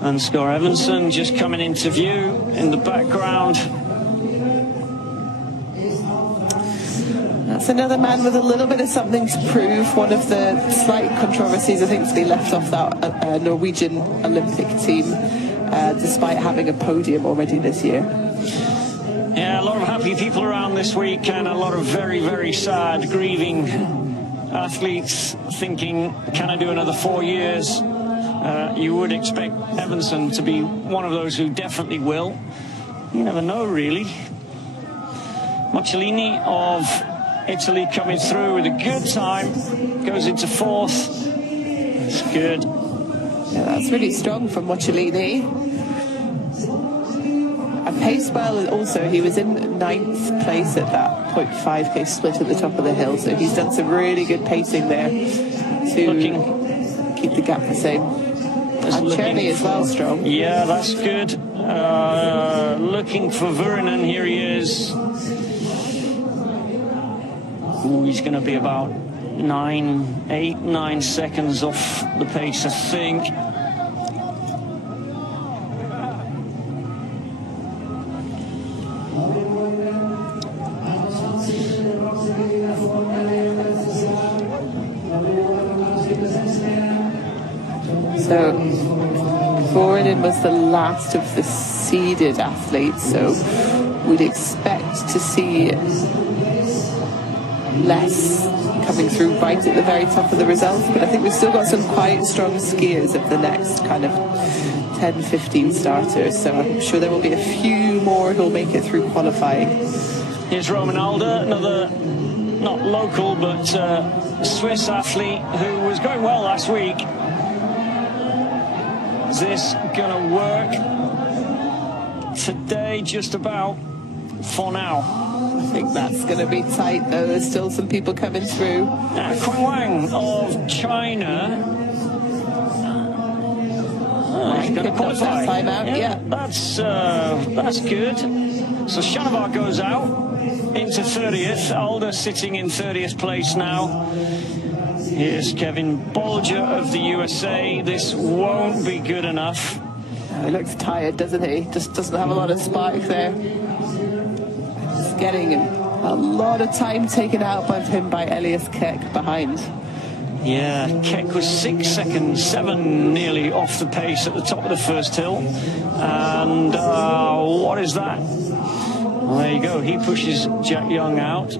Ansgar Evanson just coming into view in the background. That's another man with a little bit of something to prove. One of the slight controversies, I think, to be left off that Norwegian Olympic team, despite having a podium already this year. Yeah, a lot of happy people around this week, and a lot of very, very sad, grieving athletes thinking, can I do another 4 years? You would expect Evanson to be one of those who definitely will. You never know, really. Mocellini of Italy coming through with a good time. Goes into 4th. That's good. Yeah, that's really strong from Mocellini. And paced well also. He was in 9th place at that 0.5k split at the top of the hill. So he's done some really good pacing there to keep the gap the same. And Cherny as well, strong. Yeah, that's good. Looking for Vurinen, here he is. Ooh, he's going to be about 8, 9 seconds off the pace, I think. So Vurinen was the last of the seeded athletes, so we'd expect to see less coming through right at the very top of the results, but I think we've still got some quite strong skiers of the next kind of 10, 15 starters, so I'm sure there will be a few more who'll make it through qualifying. Here's Roman Alder, another not local but Swiss athlete who was going well last week. Is this gonna work today? Just about, for now. I think that's going to be tight, though. There's still some people coming through. Quang Wang of China. He's going to qualify. That time out, yeah. That's good. So Shanavar goes out into 30th. Alder sitting in 30th place now. Here's Kevin Bolger of the USA. This won't be good enough. He looks tired, doesn't he? Just doesn't have a lot of spark there. Just getting a lot of time taken out of him by Elias Keck behind. Yeah, Keck was 6 seconds, 7 nearly off the pace at the top of the first hill. And what is that? Well, there you go. He pushes Jack Young out.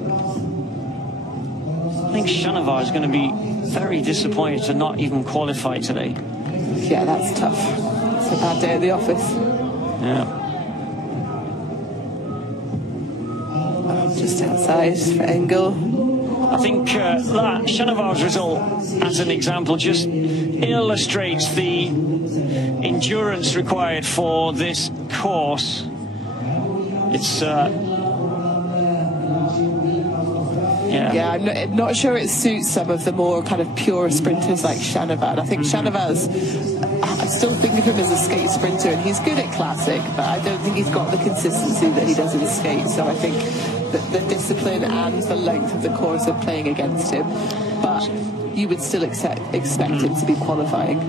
I think Shanavar is going to be very disappointed to not even qualify today. Yeah, that's tough. It's a bad day at the office. Yeah. Just outside for Engel. I think that Shanavar's result, as an example, just illustrates the endurance required for this course. It's Yeah, I'm not sure it suits some of the more kind of pure sprinters like Shanavar. I think Shanavar's, I still think of him as a skate sprinter, and he's good at classic, but I don't think he's got the consistency that he does in skate. So I think the discipline and the length of the course of playing against him. But you would still expect him to be qualifying.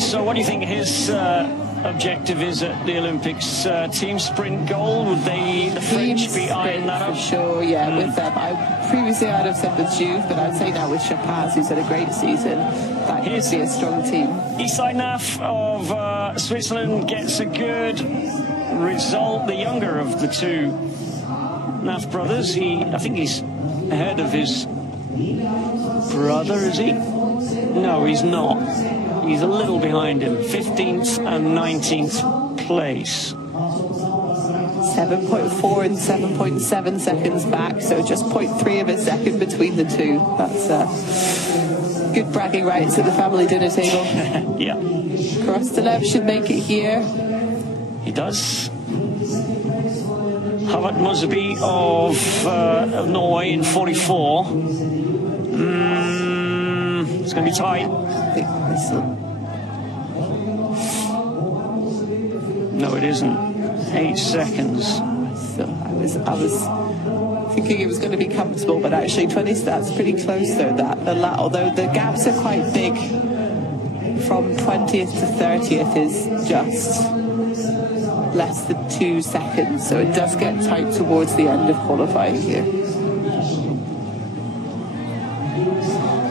So what do you think his objective is at the Olympics? Team sprint gold? Would the French be eyeing that up? For sure, yeah, with them. Previously I'd have said with Juve, but I'd say now with Chapaz, who's had a great season, that could be a strong team. Isai Naf of Switzerland gets a good result. The younger of the two Naf brothers. I think he's ahead of his brother, is he? No, he's not. He's a little behind him. 15th and 19th place. 7.4 and 7.7 seconds back, so just 0.3 of a second between the two. That's good bragging rights at the family dinner table. Yeah. Krostelev should make it here. He does. Havard Mosby of Norway in 44. It's going to be tight. No, it isn't. 8 seconds. So I was thinking it was going to be comfortable, but actually 20, that's pretty close though. Although the gaps are quite big, from 20th to 30th is just less than 2 seconds, so it does get tight towards the end of qualifying here.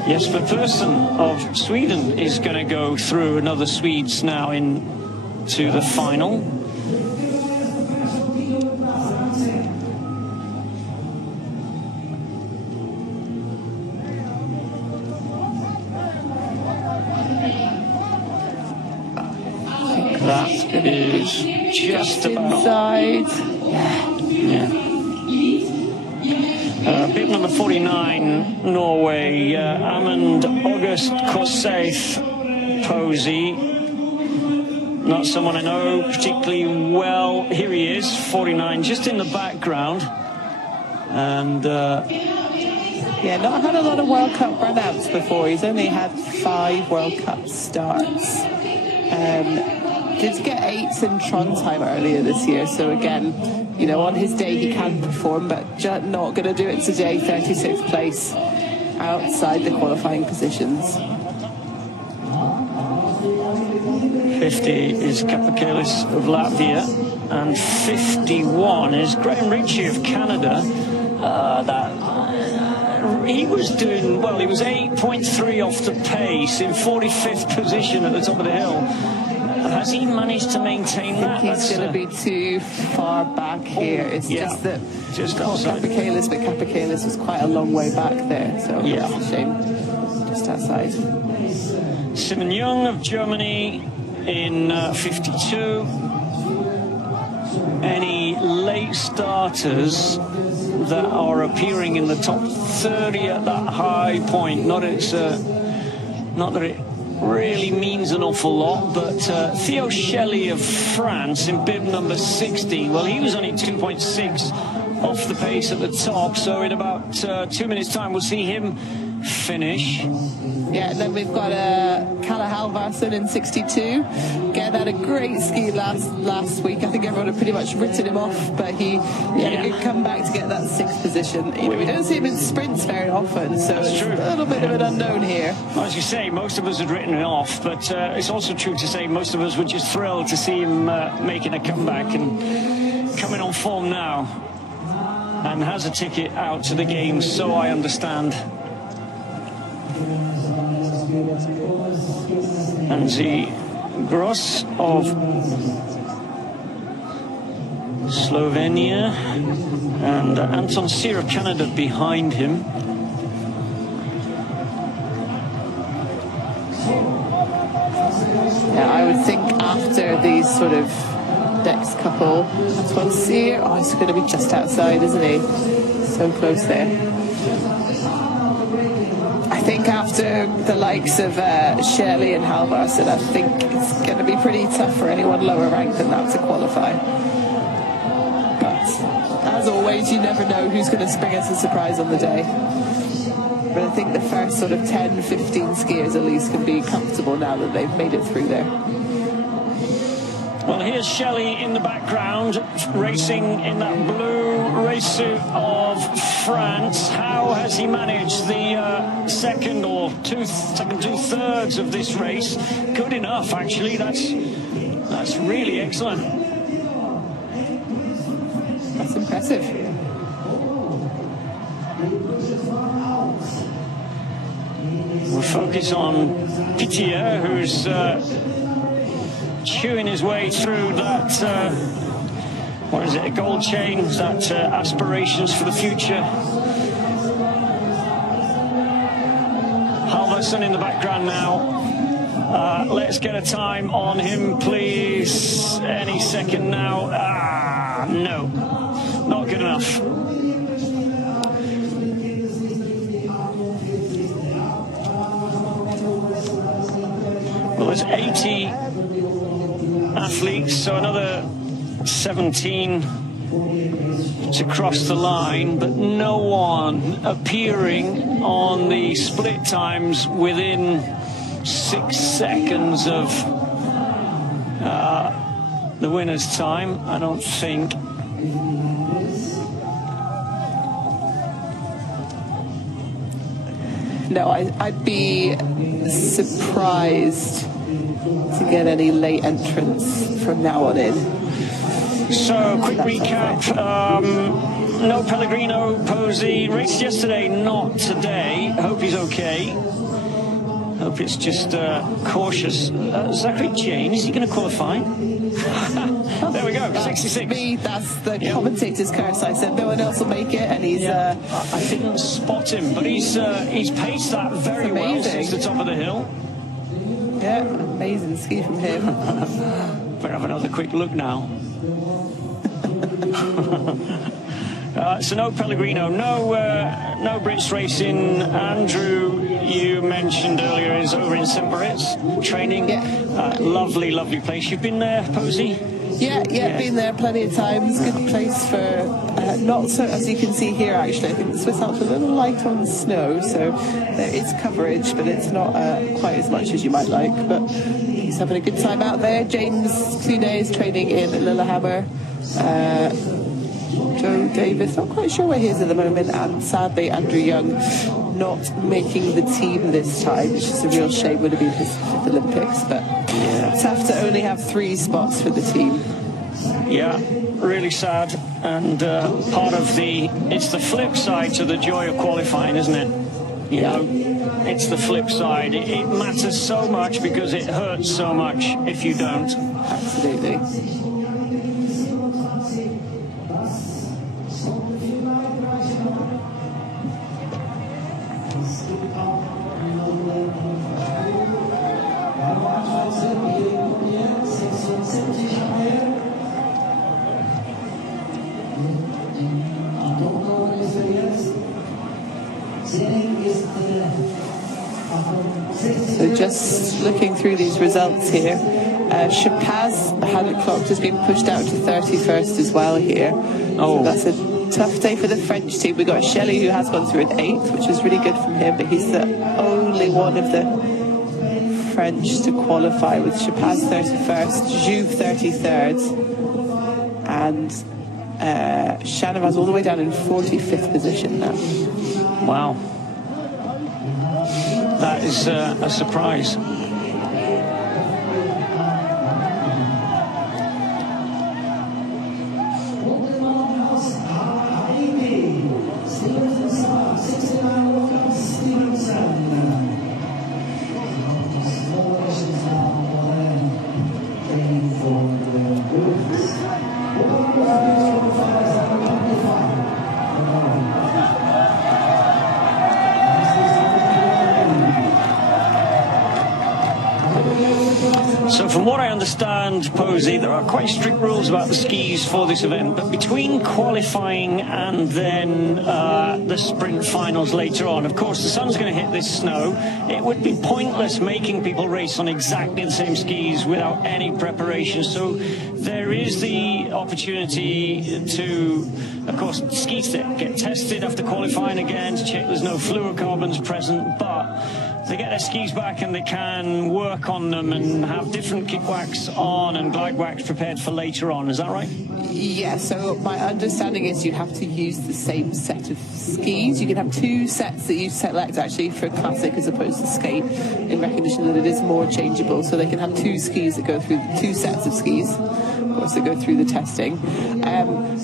Jesper Persson of Sweden is going to go through another Swedes now into the final. That is just about inside. Yeah. Bib number 49, Norway, Amund August Kosseith Posey. Not someone I know particularly well. Here he is, 49, just in the background. And yeah, not had a lot of World Cup run-outs before. He's only had 5 World Cup starts. Did get 8s in Trondheim earlier this year, so again, you know, on his day he can perform, but not going to do it today. 36th place outside the qualifying positions. 50 is Kapakalis of Latvia, and 51 is Graham Ritchie of Canada. He was doing well. He was 8.3 off the pace in 45th position at the top of the hill. Has he managed to maintain that? He's going to be too far back here. It's just that just outside. Kapakalis, but Kapakalis was quite a long way back there, so yeah, it's a shame. Just outside. Simon Young of Germany in 52. Any late starters that are appearing in the top 30 at that high point? Not that it really means an awful lot, but Theo Shelley of France in bib number 60, well, he was only 2.6 off the pace at the top, so in about 2 minutes time we'll see him finish. Yeah, and then we've got Kalle Halvarsson in 62. Again, had a great ski last week. I think everyone had pretty much written him off, but he had a good comeback to get that 6th position. You know, we don't see him in sprints very often, so it's a little bit of an unknown here. Well, as you say, most of us had written him off, but it's also true to say most of us were just thrilled to see him making a comeback and coming on form now, and has a ticket out to the games, so I understand. Anzi Gross of Slovenia, and Anton Sear of Canada behind him. Yeah, I would think after these sort of next couple, Anton Sear, he's going to be just outside, isn't he? So close there. I think after the likes of Shelley and Halvarsson, I think it's going to be pretty tough for anyone lower ranked than that to qualify. But as always, you never know who's going to spring us a surprise on the day. But I think the first sort of 10, 15 skiers at least can be comfortable now that they've made it through there. Well, here's Shelley in the background, racing in that blue race suit of France. How has he managed the second two-thirds of this race? Good enough, actually. That's really excellent. That's impressive. We'll focus on Pittier, who's chewing his way through that, what is it, a gold chain, that aspirations for the future. Halverson in the background now. Let's get a time on him, please. Any second now. No, not good enough. Well, there's 80 athletes, so another 17 to cross the line, but no one appearing on the split times within 6 seconds of the winner's time, I don't think. No, I'd be surprised to get any late entrants from now on in. So, quick recap. No Pellegrino, Posey. Raced yesterday, not today. Hope he's okay. Hope it's just cautious. Zachary Jane, is he going to qualify? There we go, 66. Me, that's the commentator's curse. I said no one else will make it, and he's... I didn't spot him, but he's paced that very well since the top of the hill. Yeah, amazing ski from him. Better have another quick look now. So no Pellegrino, no Brits racing. Andrew, you mentioned earlier, is over in St. Moritz training. Yeah. Lovely, lovely place. You've been there, Posey? Yeah, been there plenty of times. Good place for, not so, as you can see here actually, I think the Swiss Alps are a little light on snow, so there is coverage, but it's not quite as much as you might like. But he's having a good time out there. James, 2 days training in Lillehammer. Joe Davis, not quite sure where he is at the moment, and sadly Andrew Young not making the team this time, which is a real shame. Would have been his 5th Olympics, but tough to only have 3 spots for the team. Yeah, really sad, and part of it's the flip side to the joy of qualifying, isn't it? You know, it's the flip side. It matters so much because it hurts so much if you don't. Absolutely. So just looking through these results here, Chapaz had it clocked has been pushed out to 31st as well here. So that's a tough day for the French team. We got Shelley, who has gone through an 8th, which is really good from him, but he's the only one of the French to qualify, with Chapaz 31st, Jouve 33rd, and Chanavaz all the way down in 45th position now. Wow. That is a surprise. So from what I understand, Posey, there are quite strict rules about the skis for this event, but between qualifying and then the sprint finals later on, of course, the sun's going to hit this snow. It would be pointless making people race on exactly the same skis without any preparation. So there is the opportunity to, of course, skis that get tested after qualifying again to check there's no fluorocarbons present, but they get their skis back and they can work on them and have different kick wax on and glide wax prepared for later on. Is that right? Yeah, so my understanding is you have to use the same set of skis. You can have 2 sets that you select actually for classic as opposed to skate, in recognition that it is more changeable. So they can have 2 skis that go through 2 sets of skis, of course, that go through the testing.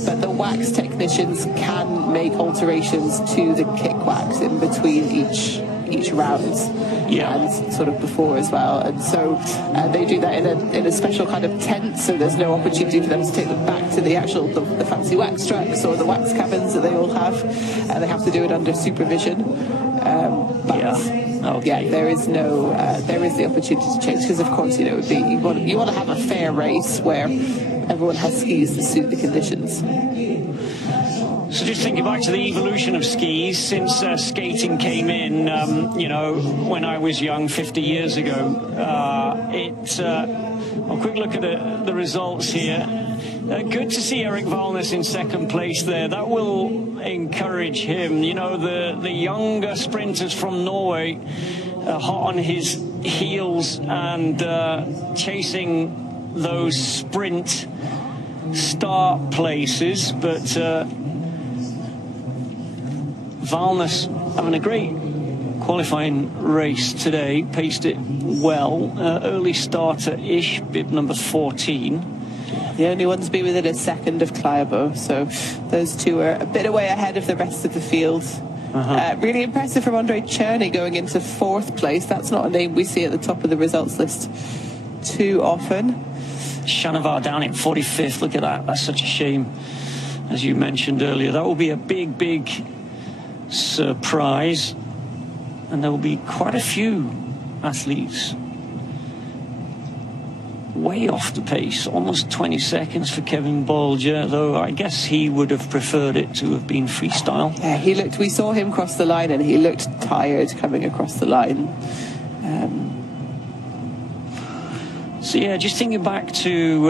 But the wax technicians can make alterations to the kick wax in between each round, and sort of before as well. And so they do that in a special kind of tent, so there's no opportunity for them to take them back to the actual the fancy wax trucks or the wax cabins that they all have. They have to do it under supervision. There is the opportunity to change, because of course, you know, you want to have a fair race where everyone has skis to suit the conditions. So just thinking back to the evolution of skis since skating came in, you know, when I was young, 50 years ago. A quick look at the results here. Good to see Erik Valnes in second place there. That will encourage him. You know, the younger sprinters from Norway hot on his heels and chasing those sprint start places, but Valnes having a great qualifying race today, paced it well. Early starter-ish, bib number 14. The only ones be within a second of Klæbo, so those 2 are a bit away ahead of the rest of the field. Really impressive from Andre Černý going into 4th place. That's not a name we see at the top of the results list too often. Shanavar down in 45th. Look at that. That's such a shame, as you mentioned earlier. That will be a big surprise, and there will be quite a few athletes way off the pace, almost 20 seconds for Kevin Bolger, though I guess he would have preferred it to have been freestyle. Yeah, we saw him cross the line and he looked tired coming across the line. So yeah, just thinking back to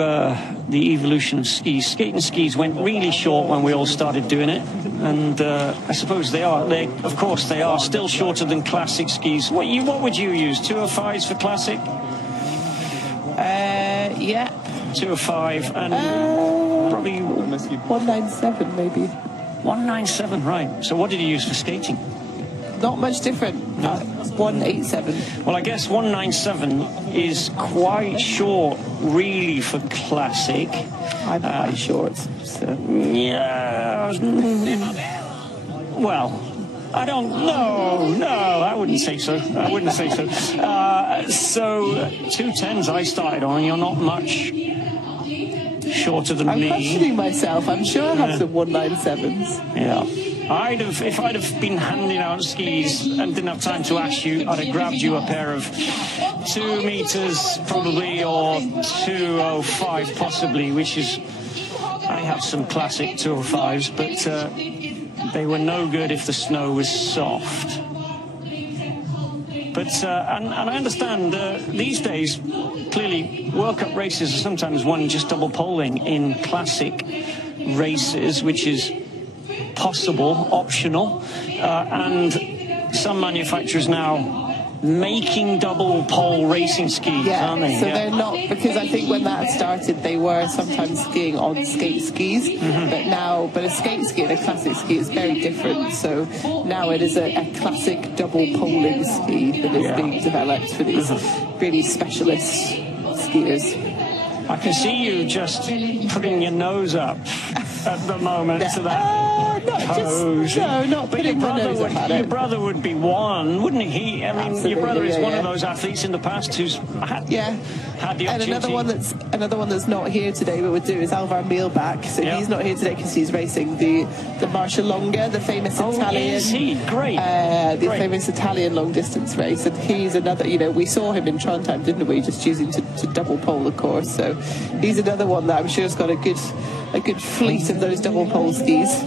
the evolution of skis. Skating skis went really short when we all started doing it, and I suppose they are still shorter than classic skis. What would you use? 205s for classic? Yeah. 205 and probably 197 maybe. 197, right. So what did you use for skating? Not much different. No. 187. Well, I guess 197 is quite short, really, for classic. I'm quite short, so. Yeah. Well, I don't know. No, I wouldn't say so. So 210s I started on. You're not much shorter than me. I'm questioning myself. I'm sure I have some 197s. Yeah. If I'd have been handing out skis and didn't have time to ask you, I'd have grabbed you a pair of 2 meters probably, or 205 possibly, which is, I have some classic 205s, but they were no good if the snow was soft. But and I understand these days, clearly World Cup races are sometimes won just double poling in classic races, which is possible, optional, and some manufacturers now making double pole racing skis, aren't they? So they're not, because I think when that started they were sometimes skiing on skate skis, but a skate ski and a classic ski is very different. So now it is a classic double poling ski that is being developed for these really specialist skiers. I can see you just putting your nose up at the moment to that pose. Not but putting my nose up at it. Your brother would be one, wouldn't he? I mean, Absolutely, your brother is one of those athletes in the past who's had the opportunity. And another one that's not here today but would do is Alvar Mielbach. So he's not here today because he's racing the Marcialonga, the famous Italian. Is he? Great. Famous Italian long distance race, and he's another. You know, we saw him in Trondheim, didn't we? Just choosing to double pole the course. So he's another one that I'm sure has got a good fleet of those double pole skis.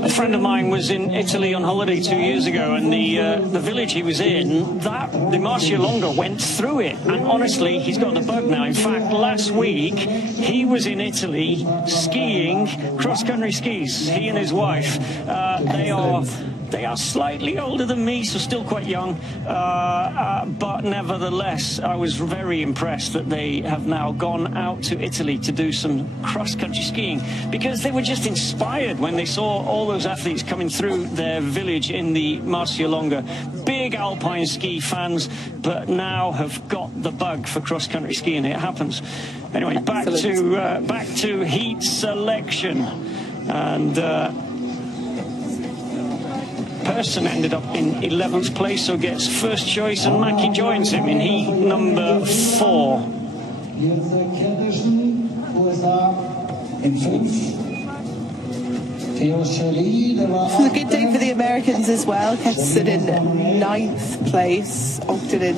A friend of mine was in Italy on holiday 2 years ago, and the village he was in, the Marcialonga went through it, and honestly, he's got the bug now. In fact, last week, he was in Italy skiing cross-country skis, he and his wife. They are They are slightly older than me, so still quite young. But nevertheless, I was very impressed that they have now gone out to Italy to do some cross-country skiing, because they were just inspired when they saw all those athletes coming through their village in the Marcialonga. Big alpine ski fans, but now have got the bug for cross-country skiing. It happens. Anyway, back to heat selection. And Persson ended up in 11th place, so gets first choice, and Mackie joins him in heat number 4. This was a good day for the Americans as well. Ketterson in 9th place, Ogden in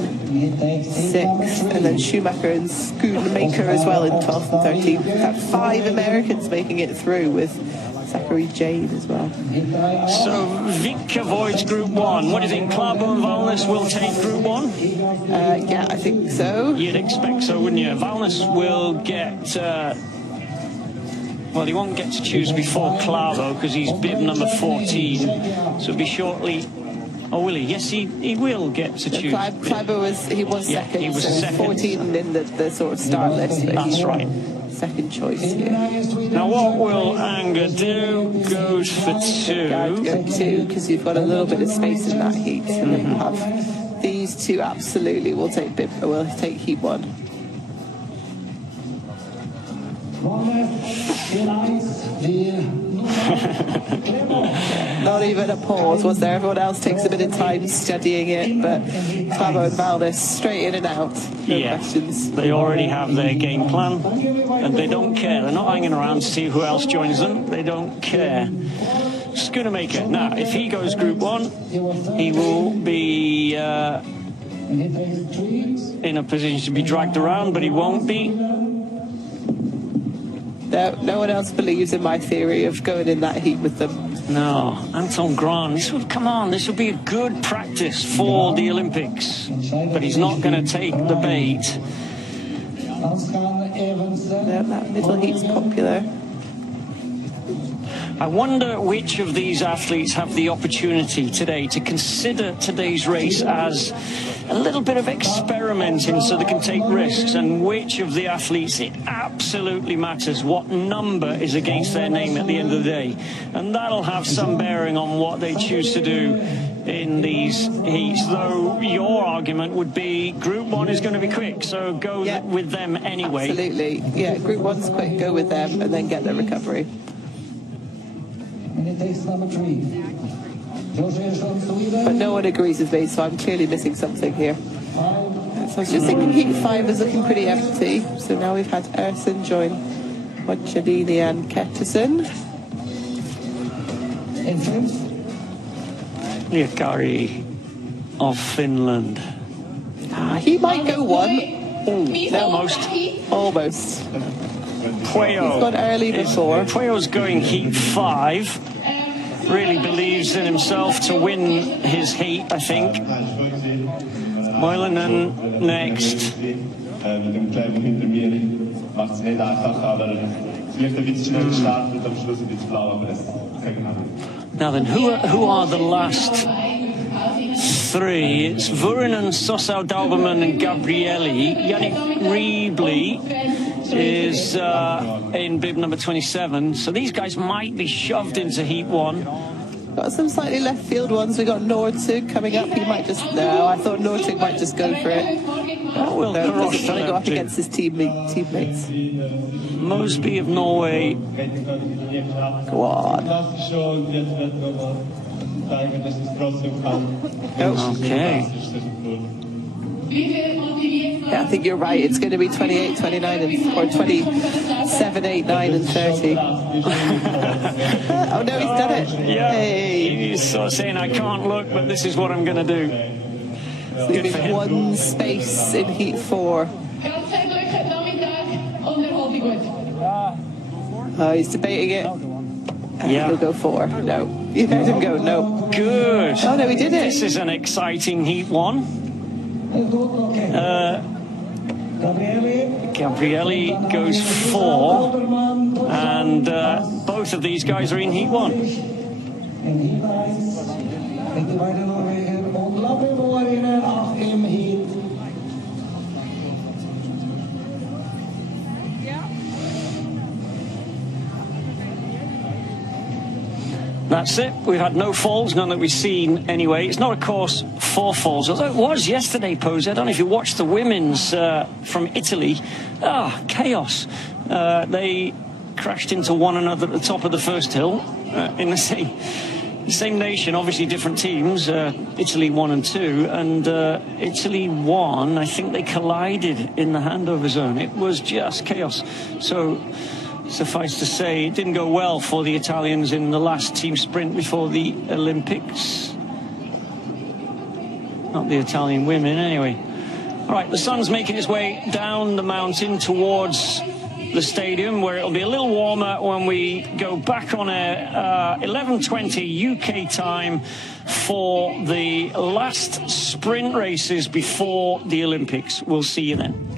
6th, and then Schumacher and Schoonmaker as well in 12th and 13th. We've had 5 Americans making it through, with Zachary Jane as well. So Vic avoids Group 1. What do you think? Klæbo and Valnes will take Group 1? Yeah, I think so. You'd expect so, wouldn't you? Valnes will get... well, he won't get to choose before Klæbo because he's bib number 14. So it'll be shortly... Oh, will he? Yes, he will get to choose. Klæbo was second. He was so second. 14 in the sort of start list. That's right. Second choice here. Now, what will Anger do? Goes for 2. I'd go 2 because you've got a little bit of space in that heat. So then you have these two absolutely will take heat 1. Not even a pause, was there? Everyone else takes a bit of time studying it, but Klæbo and Valnes straight in and out. No questions. They already have their game plan, and they don't care. They're not hanging around to see who else joins them. They don't care. Schoonmaker. Now, if he goes Group 1, he will be in a position to be dragged around, but he won't be. No one else believes in my theory of going in that heat with them. No, Anton Grahn. This would be a good practice for the Olympics, but he's not going to take the bait. That middle heat's popular. I wonder which of these athletes have the opportunity today to consider today's race as a little bit of experimenting so they can take risks, and which of the athletes it absolutely matters what number is against their name at the end of the day. And that'll have some bearing on what they choose to do in these heats, though your argument would be Group 1 is going to be quick, so go with them anyway. Absolutely. Yeah, Group 1's quick, go with them and then get the recovery. But no one agrees with me, so I'm clearly missing something here. So I was just thinking heat 5 is looking pretty empty. So now we've had Persson join Mocciolini and Ketterson. Liakari of Finland. He might go 1. Almost. Pueo. He's gone early before. Pueo's going heat 5. Really believes in himself to win his heat, I think. Moilanen next. Now then, who are the last 3? It's Vuorinen, Sossau, Dauberman and Gabrielli. Yannick Riebly is in bib number 27, so these guys might be shoved into heat 1. Got some slightly left field ones. We got Nordic coming up. He might just... No, I thought Nordic might just go for it. He'll want to go up against his teammates. Mosby of Norway. Go on. Okay. Yeah, I think you're right. It's going to be 28, 29, or 27, 8, 9, and 30. Oh, no, he's done it. Yeah. Hey. He's sort of saying, I can't look, but this is what I'm going to do. Leaving 1 space in heat 4. Oh, he's debating it. He'll go 4. No. You heard him go, no. Good. Oh, no, he did it. This is an exciting heat 1. Gabrielli goes 4, and both of these guys are in heat 1. En hitreis. Ikke bare Norge, og lappevårene av hit. That's it. We've had no falls, none that we've seen anyway. It's not a course for falls, although it was yesterday, Posey. I don't know if you watched the women's from Italy. Chaos. They crashed into one another at the top of the first hill in the same nation, obviously different teams. Italy 1 and 2, and Italy 1, I think they collided in the handover zone. It was just chaos. So suffice to say, it didn't go well for the Italians in the last team sprint before the Olympics. Not the Italian women, anyway. All right, the sun's making its way down the mountain towards the stadium, where it'll be a little warmer when we go back on air, 11:20 UK time for the last sprint races before the Olympics. We'll see you then.